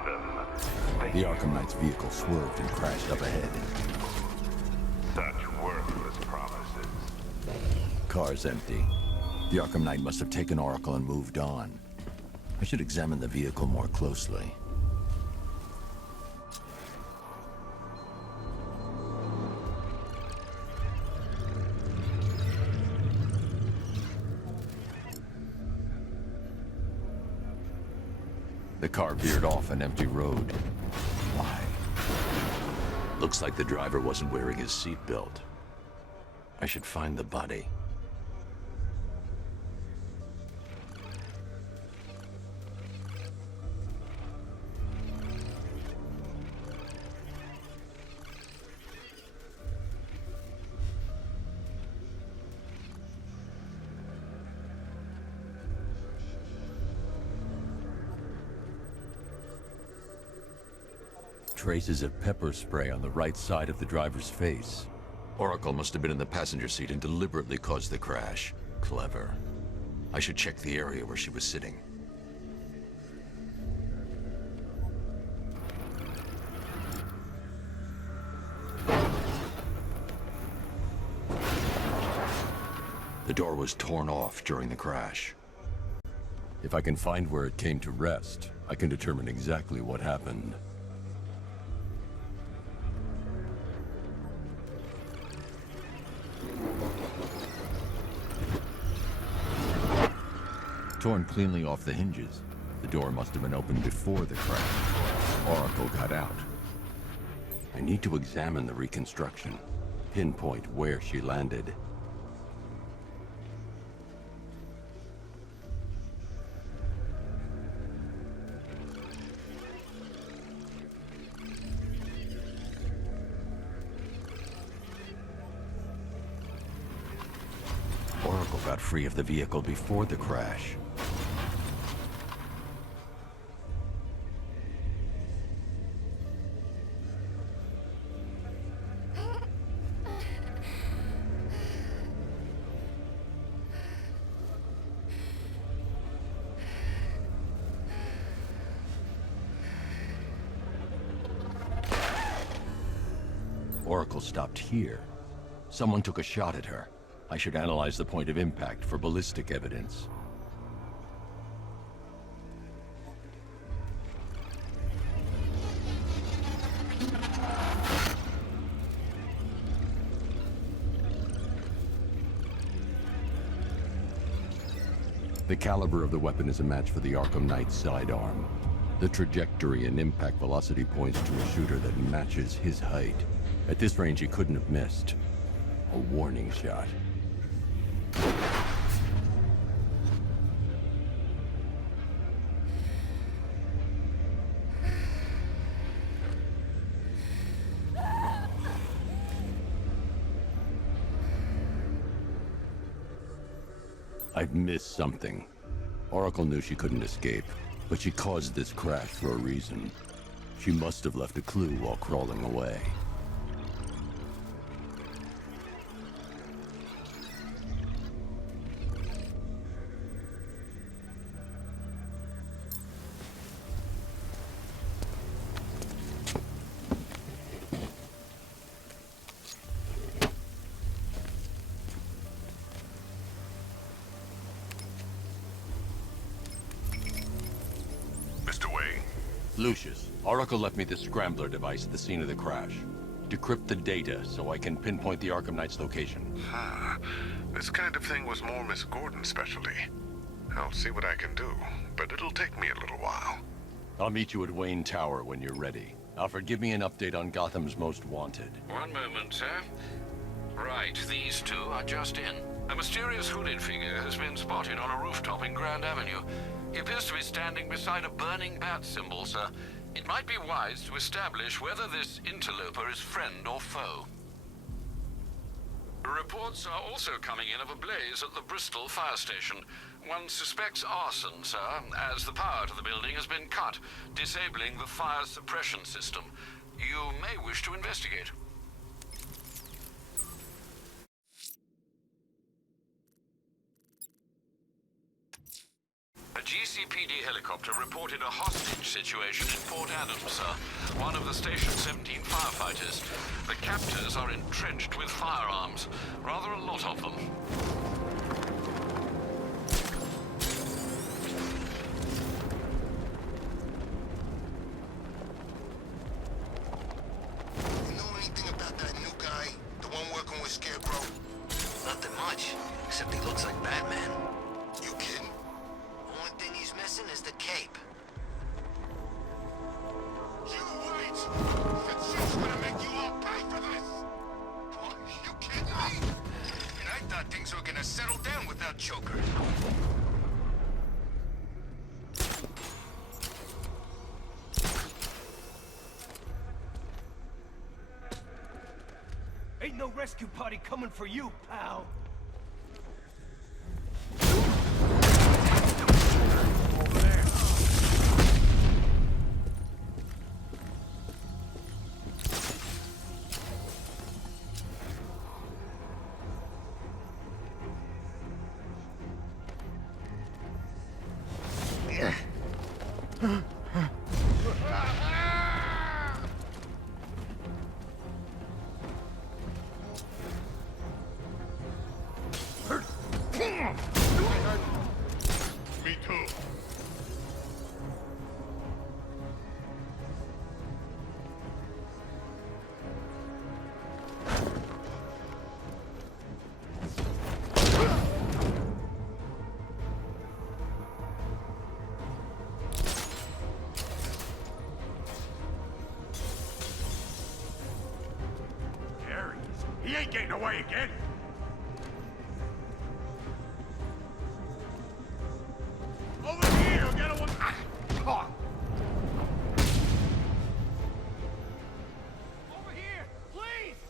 Gotham. The Arkham Knight's vehicle swerved and crashed up ahead. Such worthless promises. Car's empty. The Arkham Knight must have taken Oracle and moved on. I should examine the vehicle more closely. The car veered off an empty road. Why? Looks like the driver wasn't wearing his seatbelt. I should find the body. Traces of pepper spray on the right side of the driver's face. Oracle must have been in the passenger seat and deliberately caused the crash. Clever. I should check the area where she was sitting. The door was torn off during the crash. If I can find where it came to rest, I can determine exactly what happened. Torn cleanly off the hinges. The door must have been opened before the crash. Oracle got out. I need to examine the reconstruction, pinpoint where she landed. Oracle got free of the vehicle before the crash. Oracle stopped here. Someone took a shot at her. I should analyze the point of impact for ballistic evidence. The caliber of the weapon is a match for the Arkham Knight's sidearm. The trajectory and impact velocity points to a shooter that matches his height. At this range, he couldn't have missed. A warning shot. I've missed something. Oracle knew she couldn't escape, but she caused this crash for a reason. She must have left a clue while crawling away. Lucius, Oracle left me the scrambler device at the scene of the crash. Decrypt the data so I can pinpoint the Arkham Knight's location. This kind of thing was more Miss Gordon's specialty. I'll see what I can do, but it'll take me a little while. I'll meet you at Wayne Tower when you're ready. Alfred, give me an update on Gotham's Most Wanted. One moment, sir. Right, these two are just in. A mysterious hooded figure has been spotted on a rooftop in Grand Avenue. He appears to be standing beside a burning bat symbol, sir. It might be wise to establish whether this interloper is friend or foe. Reports are also coming in of a blaze at the Bristol fire station. One suspects arson, sir, as the power to the building has been cut, disabling the fire suppression system. You may wish to investigate. A GCPD helicopter reported a hostage situation in Port Adams, sir. One of the Station 17 firefighters. The captors are entrenched with firearms. Rather a lot of them. You know anything about that new guy? The one working with Scarecrow? Nothing much, except he looks like Batman. You kidding? Only thing he's missing is the cape. You wait! The chief's gonna make you all pay for this! What, you kidding me? And I thought things were gonna settle down without Joker. Ain't no rescue party coming for you, pal. Me too. There he is. He ain't getting away again. Over here, get away. Ah. Over here, please!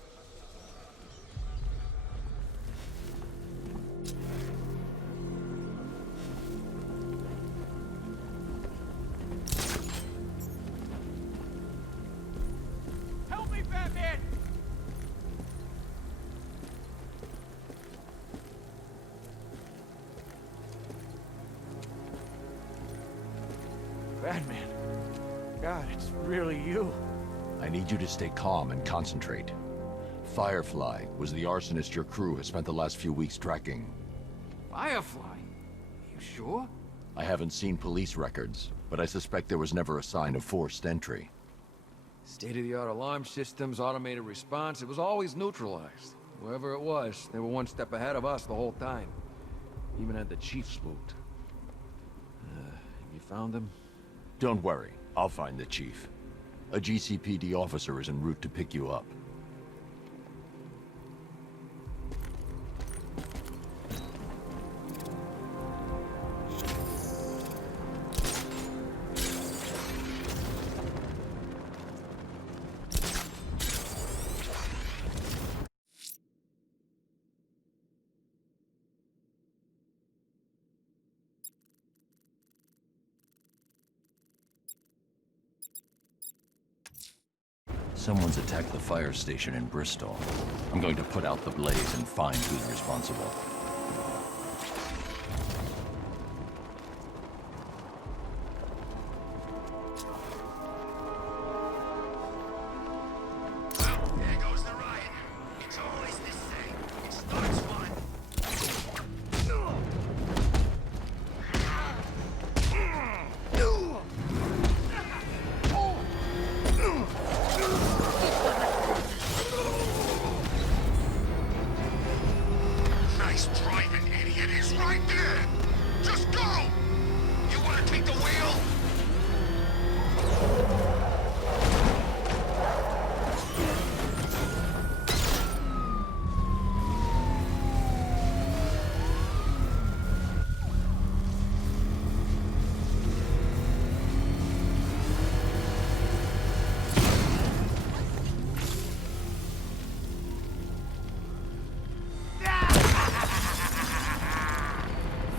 Help me, Batman! Batman. God, it's really you. I need you to stay calm and concentrate. Firefly was the arsonist your crew has spent the last few weeks tracking. Firefly? You sure? I haven't seen police records, but I suspect there was never a sign of forced entry. State-of-the-art alarm systems, automated response, it was always neutralized. Whoever it was, they were one step ahead of us the whole time. Even had the chief spooked. Have you found him? Don't worry, I'll find the chief. A GCPD officer is en route to pick you up. Someone's attacked the fire station in Bristol. I'm going to put out the blaze and find who's responsible. There goes the riot. It's always the same. It starts fun. Nice driving, idiot. He's right there. Just go. You want to take the wheel?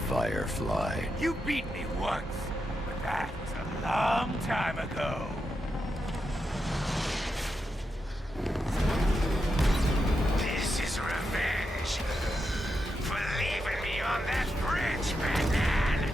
Firefly. You beat me once, but that was a long time ago. This is revenge for leaving me on that bridge, Batman.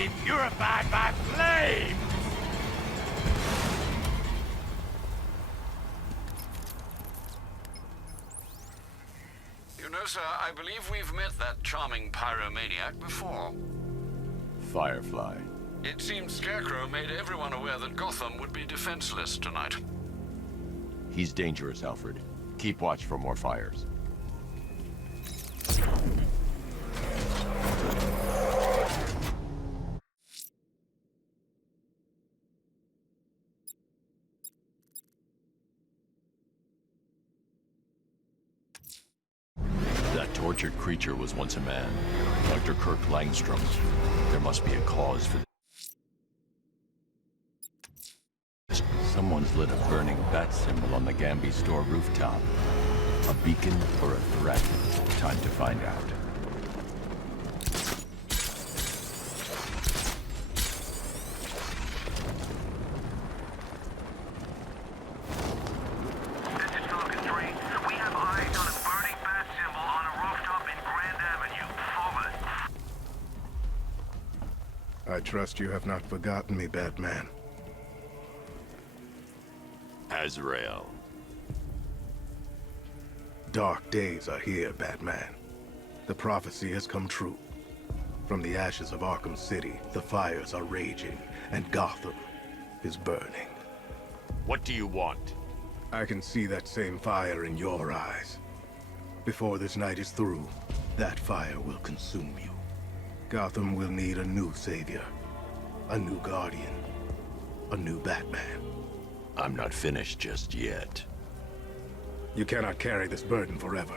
be purified by flame! You know, sir, I believe we've met that charming pyromaniac before. Firefly. It seems Scarecrow made everyone aware that Gotham would be defenseless tonight. He's dangerous, Alfred. Keep watch for more fires. That tortured creature was once a man. Dr. Kirk Langstrom. There must be a cause for this. Someone's lit a burning bat symbol on the Gamby store rooftop. A beacon or a threat? Time to find out. I trust you have not forgotten me, Batman. Azrael. Dark days are here, Batman. The prophecy has come true. From the ashes of Arkham City, the fires are raging, and Gotham is burning. What do you want? I can see that same fire in your eyes. Before this night is through, that fire will consume you. Gotham will need a new savior, a new guardian, a new Batman. I'm not finished just yet. You cannot carry this burden forever.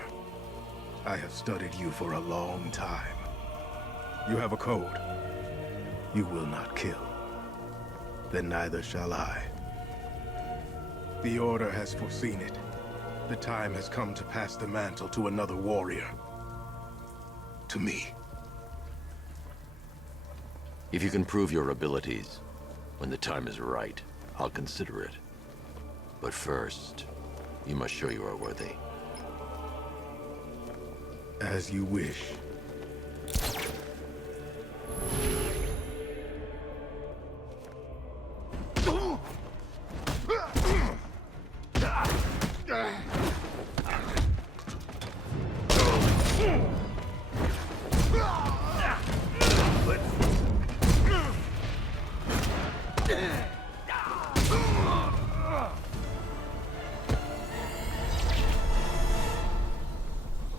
I have studied you for a long time. You have a code. You will not kill. Then neither shall I. The Order has foreseen it. The time has come to pass the mantle to another warrior. To me. If you can prove your abilities, when the time is right, I'll consider it. But first, you must show you are worthy. As you wish.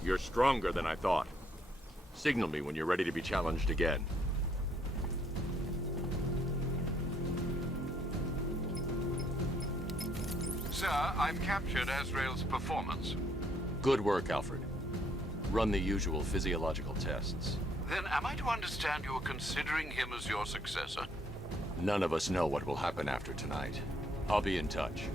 You're stronger than I thought. Signal me when you're ready to be challenged again. Sir, I've captured Azrael's performance. Good work, Alfred. Run the usual physiological tests. Then am I to understand you're considering him as your successor? None of us know what will happen after tonight. I'll be in touch.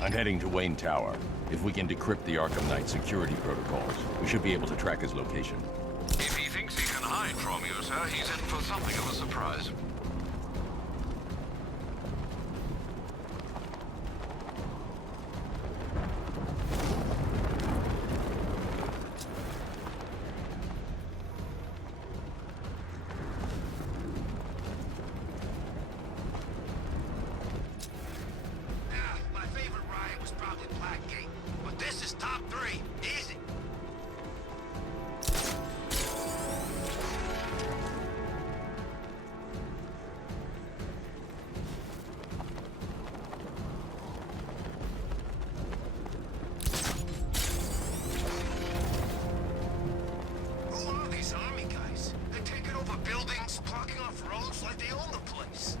I'm heading to Wayne Tower. If we can decrypt the Arkham Knight security protocols, we should be able to track his location. If he thinks he can hide from you, sir, he's in for something of a surprise. My favorite riot was probably Blackgate, but this is top 3. Easy. Who are these army guys? They're taking over buildings, blocking off roads like they own the place.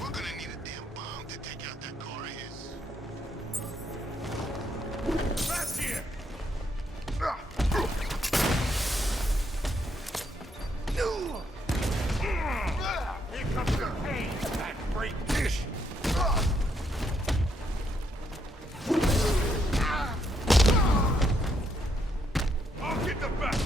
We're gonna need a damn bomb to take out that car of his. Back here! Here comes the pain, that great dish! I'll get the best!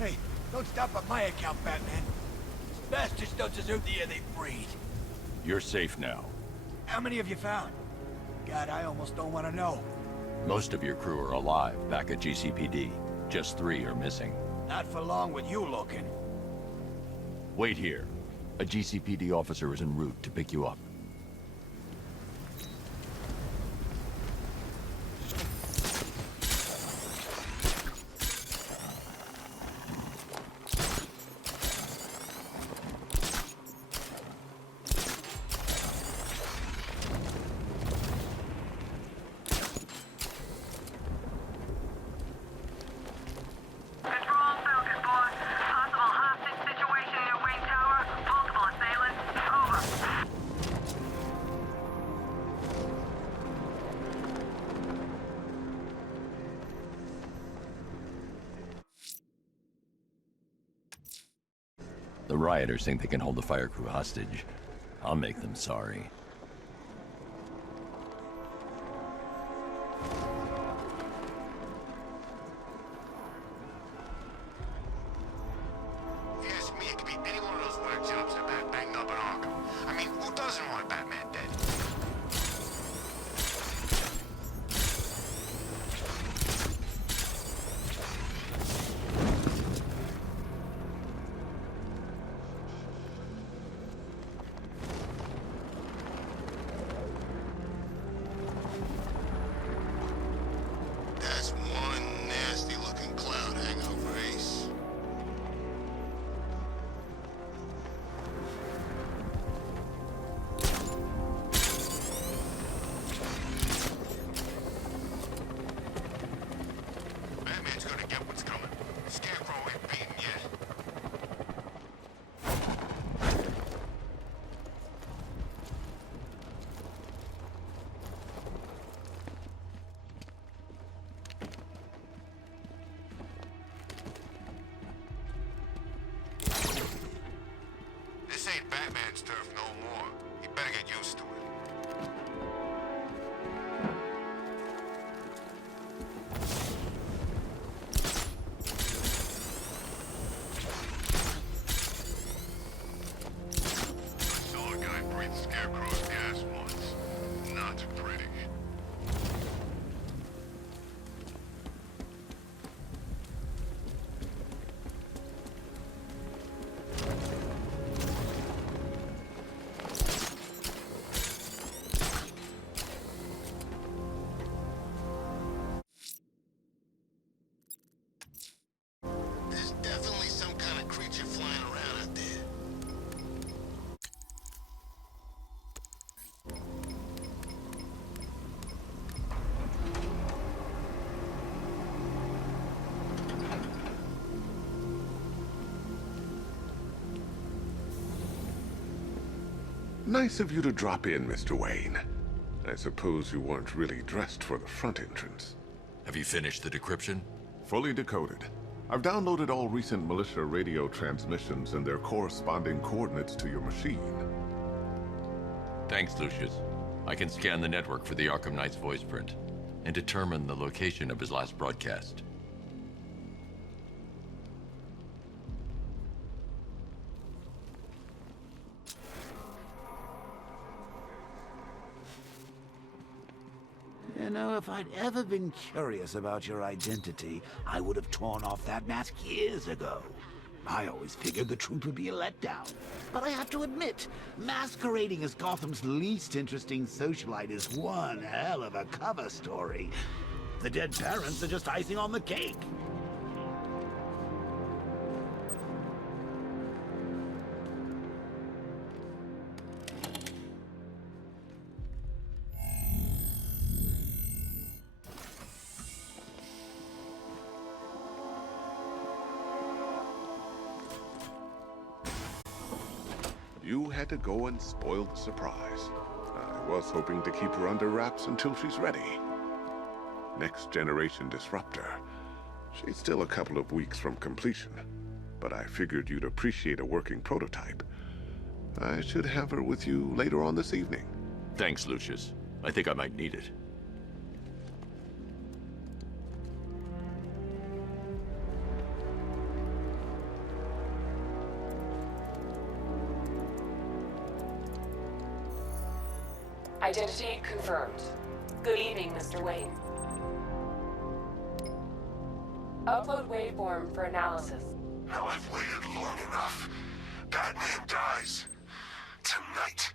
Hey, don't stop at my account, Batman. These bastards don't deserve the air they breathe. You're safe now. How many have you found? God, I almost don't want to know. Most of your crew are alive, back at GCPD. Just 3 are missing. Not for long with you looking. Wait here. A GCPD officer is en route to pick you up. Control Falcon 4. Possible hostage situation near Wayne Tower. Multiple assailants. The rioters think they can hold the fire crew hostage. I'll make them sorry. If you ask me, it could be any one of those whack jobs that got banged up in Arkham. I mean, who doesn't want Batman dead? Batman's turf no more. He better get used to it. I saw a guy breathe Scarecrow's gas once. Not pretty. There's definitely some kind of creature flying around out there. Nice of you to drop in, Mr. Wayne. I suppose you weren't really dressed for the front entrance. Have you finished the decryption? Fully decoded. I've downloaded all recent militia radio transmissions and their corresponding coordinates to your machine. Thanks, Lucius. I can scan the network for the Arkham Knight's voice print and determine the location of his last broadcast. You know, if I'd ever been curious about your identity, I would have torn off that mask years ago. I always figured the truth would be a letdown. But I have to admit, masquerading as Gotham's least interesting socialite is one hell of a cover story. The dead parents are just icing on the cake. You had to go and spoil the surprise. I was hoping to keep her under wraps until she's ready. Next generation disruptor. She's still a couple of weeks from completion, but I figured you'd appreciate a working prototype. I should have her with you later on this evening. Thanks, Lucius. I think I might need it. Identity confirmed. Good evening, Mr. Wayne. Upload waveform for analysis. Now I've waited long enough. Batman dies. Tonight.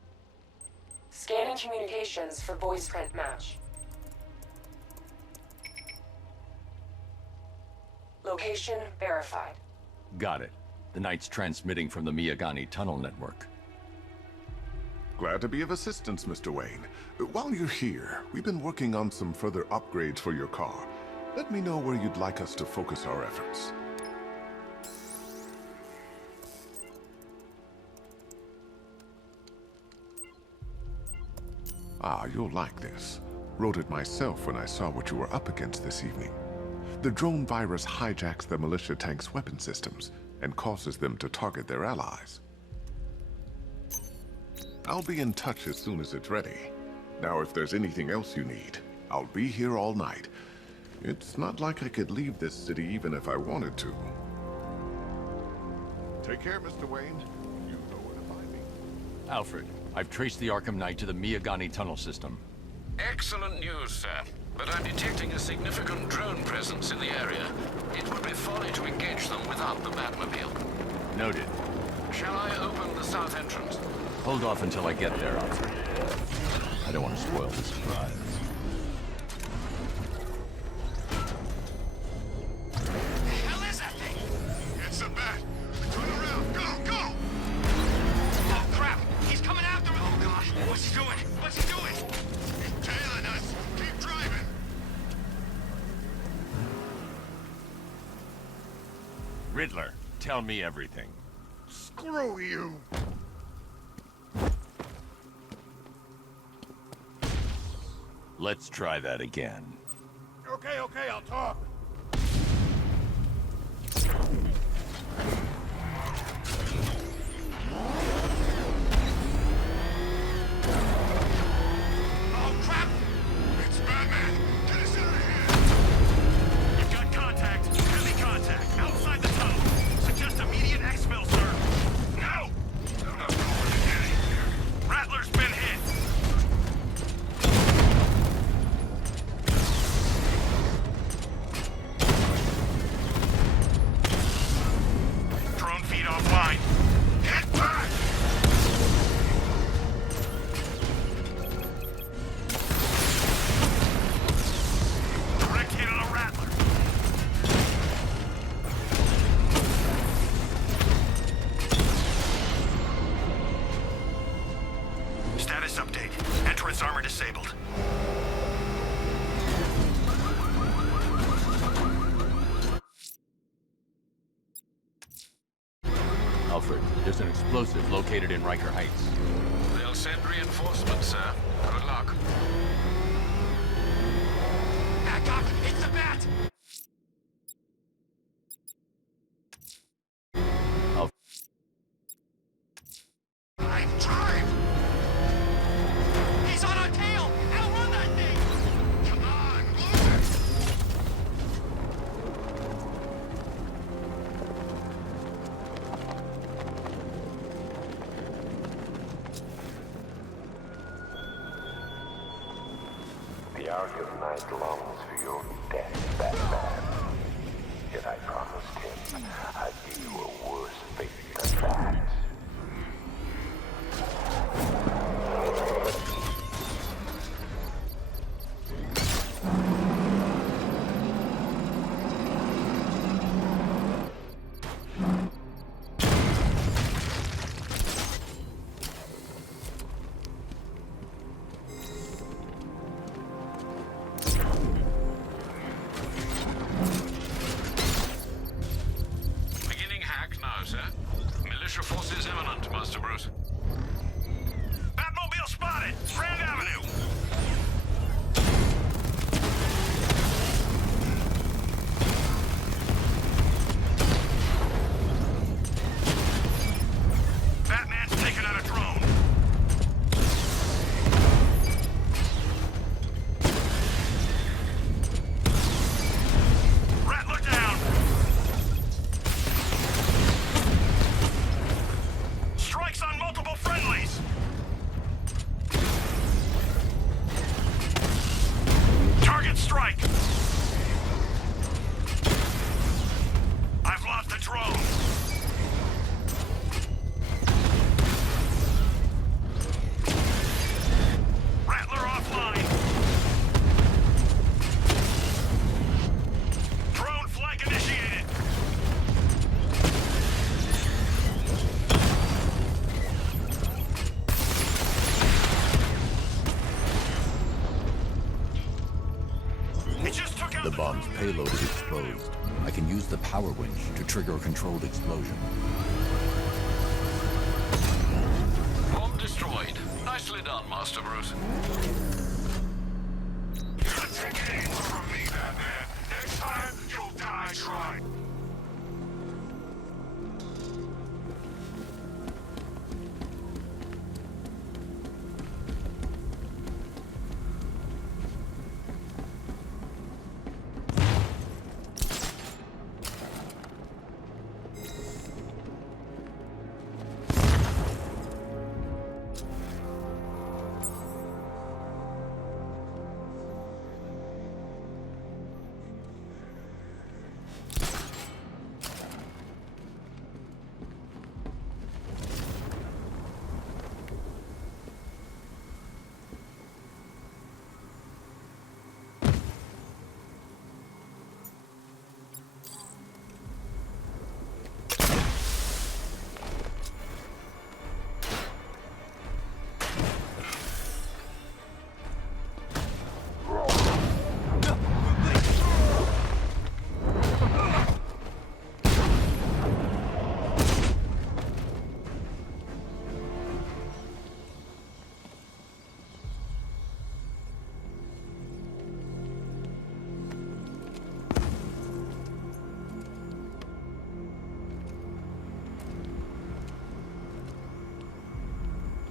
Scanning communications for voice print match. Location verified. Got it. The Knight's transmitting from the Miyagani tunnel network. Glad to be of assistance, Mr. Wayne. While you're here, we've been working on some further upgrades for your car. Let me know where you'd like us to focus our efforts. Ah, you'll like this. Wrote it myself when I saw what you were up against this evening. The drone virus hijacks the militia tank's weapon systems and causes them to target their allies. I'll be in touch as soon as it's ready. Now, if there's anything else you need, I'll be here all night. It's not like I could leave this city even if I wanted to. Take care, Mr. Wayne. You know where to find me. Alfred, I've traced the Arkham Knight to the Miyagani tunnel system. Excellent news, sir. But I'm detecting a significant drone presence in the area. It would be folly to engage them without the Batmobile. Noted. Shall I open the south entrance? Hold off until I get there, Alfred. I don't want to spoil the surprise. The hell is that thing? It's a bat. Turn around. Go, go! Oh, crap! He's coming after me! Oh, God! What's he doing? What's he doing? He's tailing us. Keep driving. Riddler, tell me everything. Screw you! Let's try that again. Okay, I'll talk. Alfred, there's an explosive located in Riker Heights. They'll send reinforcements, sir. Good luck. Back up! It's the bat! Drive! He's on our tail! Outrun that thing! Come on, move it! The Arkham Knight longs for your death, Batman. Yet I promised him I'd give you a worse fate than that. Beginning hack now, sir. Militia forces imminent, Master Bruce. Batmobile spotted! Grand Avenue! Batman's taking out a drone! Rattler down! Strikes on multiple friendlies! Target strike! I've lost the drone! Rattler offline! Drone flank initiated! It just took out The bomb's payload is exposed. I can use the power winch to trigger a controlled explosion. Bomb destroyed. Nicely done, Master Bruce. You're not taking any more from me, Batman. Next time, you'll die trying.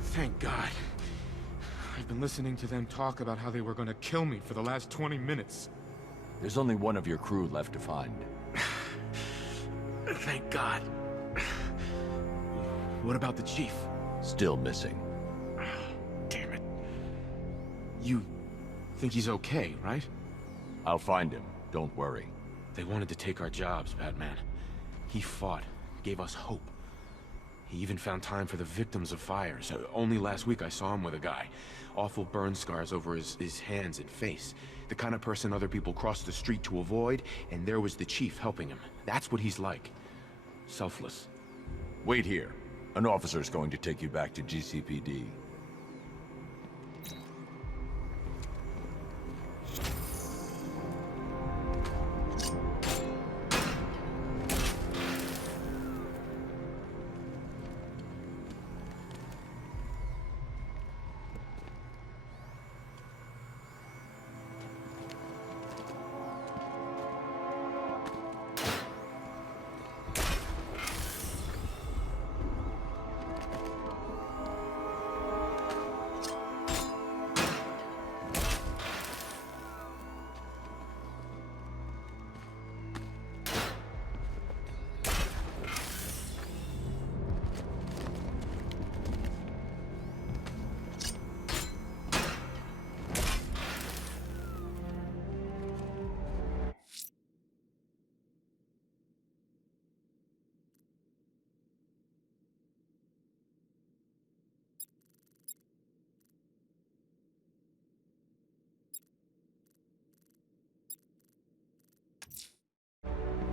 Thank God. I've been listening to them talk about how they were gonna kill me for the last 20 minutes. There's only one of your crew left to find. Thank God. What about the chief? Still missing. Damn it. You think he's okay, right? I'll find him. Don't worry. They wanted to take our jobs, Batman. He fought, gave us hope. He even found time for the victims of fires. Only last week I saw him with a guy. Awful burn scars over his hands and face. The kind of person other people cross the street to avoid, and there was the chief helping him. That's what he's like. Selfless. Wait here. An officer's going to take you back to GCPD.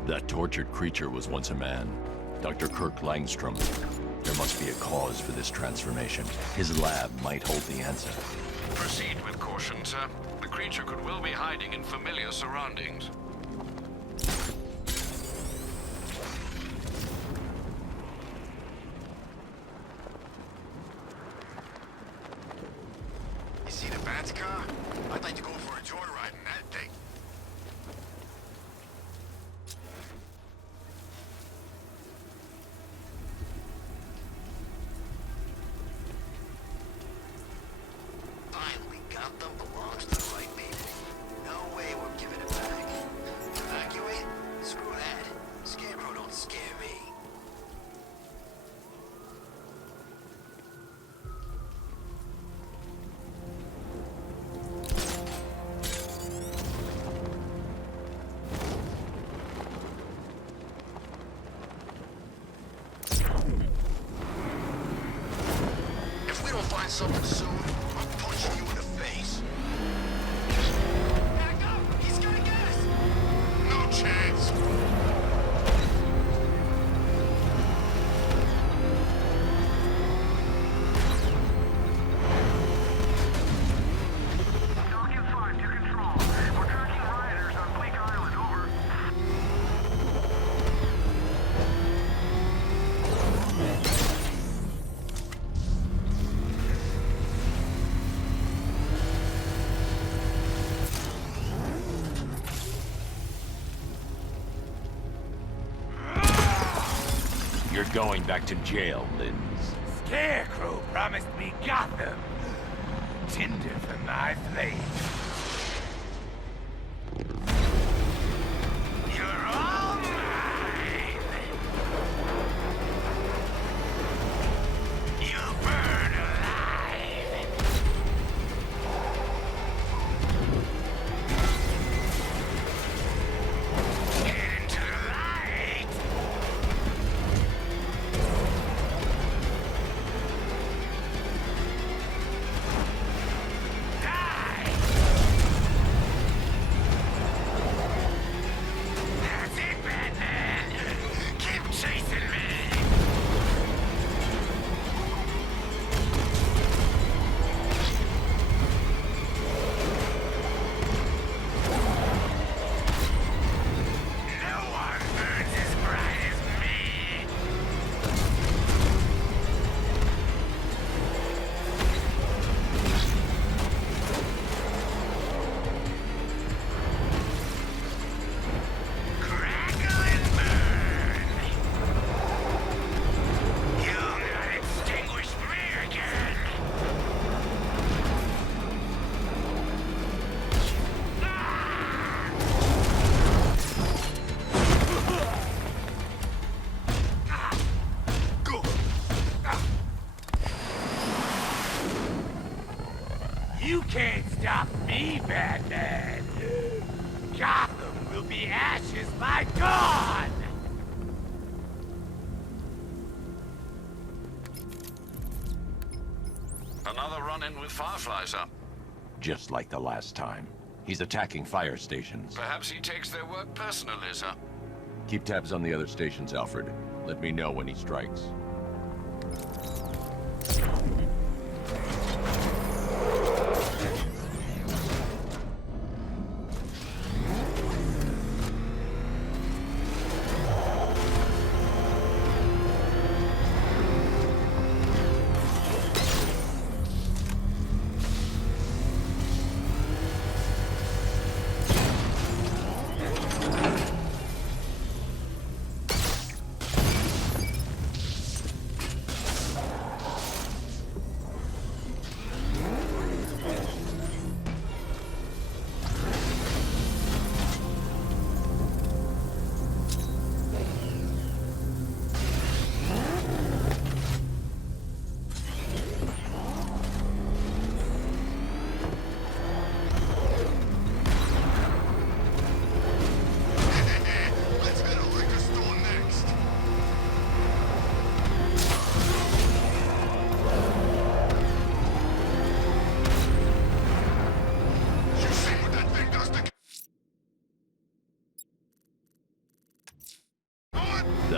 That tortured creature was once a man. Dr. Kirk Langstrom. There must be a cause for this transformation. His lab might hold the answer. Proceed with caution, sir. The creature could well be hiding in familiar surroundings. You see the Bat's car? I'd like to go for a joyride in that thing. Finally, Gotham belongs to the right people. No way we're giving it back. Evacuate? Screw that. Scarecrow don't scare me. If we don't find something soon, I'm punching you in the face. Back up! He's gonna get us! No chance! Talking 5 to control. We're tracking rioters on Bleak Island, over. You're going back to jail, Linz. Scarecrow promised me Gotham. Tinder for my flame. You're all mine. You'll burn alive. Get into the light. That's it, Batman! Keep chasing me! No one burns as bright as me! Crackle and burn! You'll not extinguish me again! You can't stop me, Batman! Gotham will be ashes by dawn! Another run-in with Firefly, sir. Just like the last time. He's attacking fire stations. Perhaps he takes their work personally, sir. Keep tabs on the other stations, Alfred. Let me know when he strikes.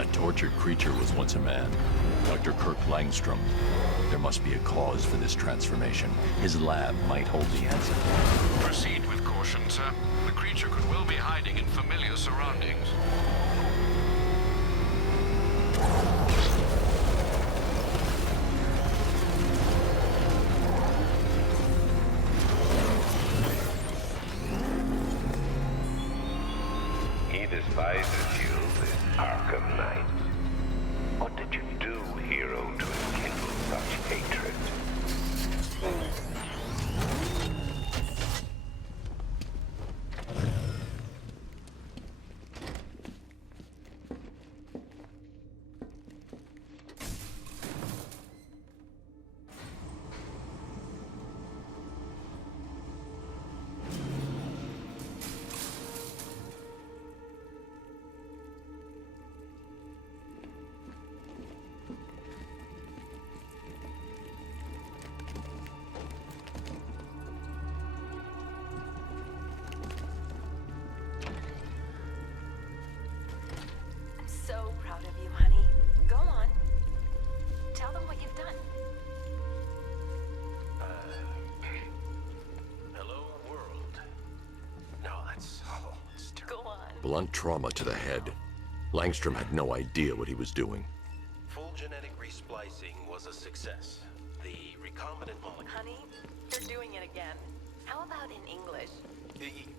That tortured creature was once a man, Dr. Kirk Langstrom. There must be a cause for this transformation. His lab might hold the answer. Proceed with caution, sir. The creature could well be hiding in familiar surroundings. He despises you, this Arkham Knight. What did you do, hero, to enkindle such hatred? So proud of you, honey. Go on. Tell them what you've done. Hello, world. No, that's... Oh, it's terrible. Go on. Blunt trauma to the head. Langstrom had no idea what he was doing. Full genetic resplicing was a success. The recombinant molecule... Honey, you're doing it again. How about in English?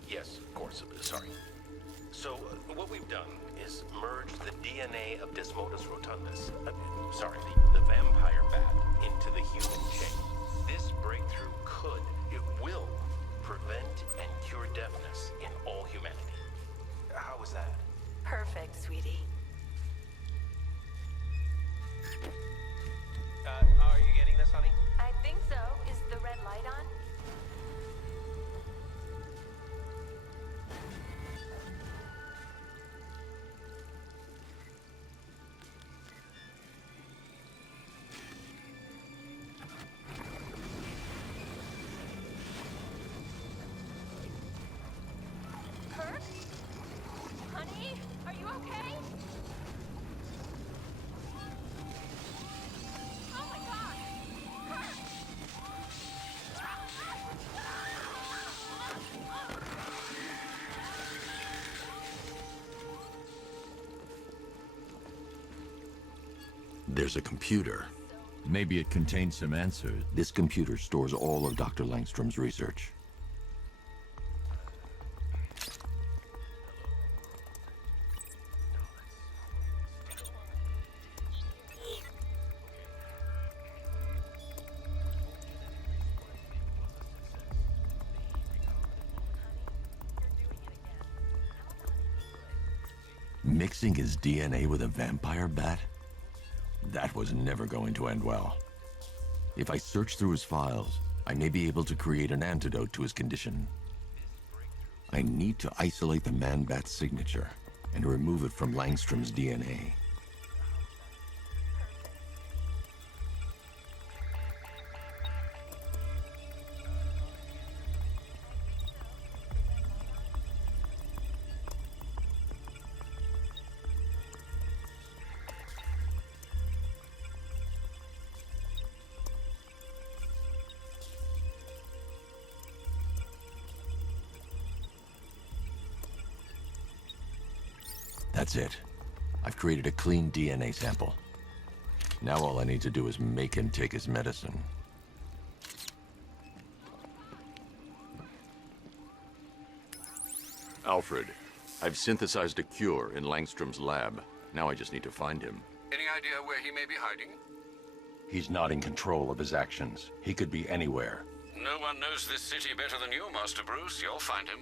Yes, of course. Sorry. So, what we've done is merge the DNA of Desmodus rotundus, the vampire bat, into the human chain. This breakthrough it will prevent and cure deafness in all humanity. How is that? Perfect, sweetie. Are you getting this, honey? I think so. Is the red light on? Kurt? Honey, are you okay? Oh my God! Kurt! There's a computer. Maybe it contains some answers. This computer stores all of Dr. Langstrom's research. Mixing his DNA with a vampire bat? That was never going to end well. If I search through his files, I may be able to create an antidote to his condition. I need to isolate the man-bat's signature and remove it from Langstrom's DNA. That's it. I've created a clean DNA sample. Now all I need to do is make him take his medicine. Alfred, I've synthesized a cure in Langstrom's lab. Now I just need to find him. Any idea where he may be hiding? He's not in control of his actions. He could be anywhere. No one knows this city better than you, Master Bruce. You'll find him.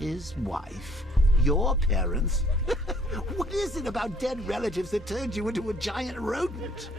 his wife? Your parents? What is it about dead relatives that turned you into a giant rodent?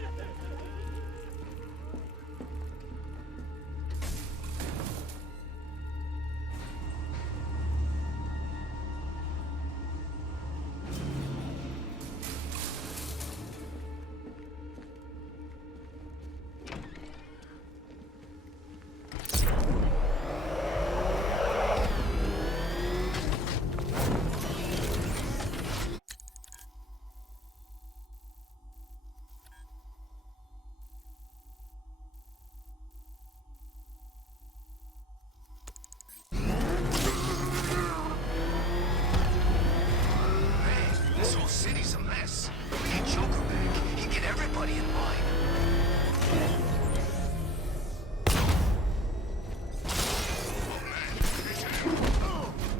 This whole city's a mess. We need Joker back. He'd get everybody in line.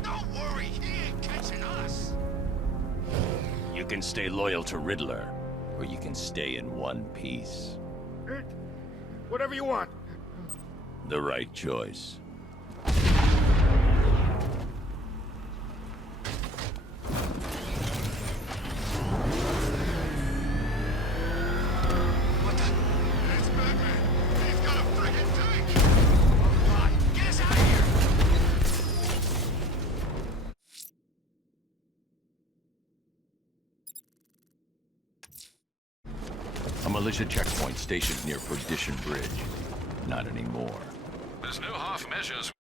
Don't worry, he ain't catching us. You can stay loyal to Riddler, or you can stay in one piece. Whatever you want. The right choice. A militia checkpoint stationed near Perdition Bridge. Not anymore. There's no half measures.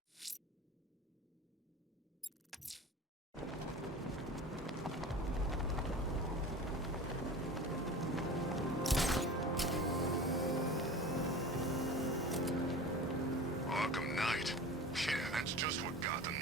Arkham Knight. Yeah, that's just what Gotham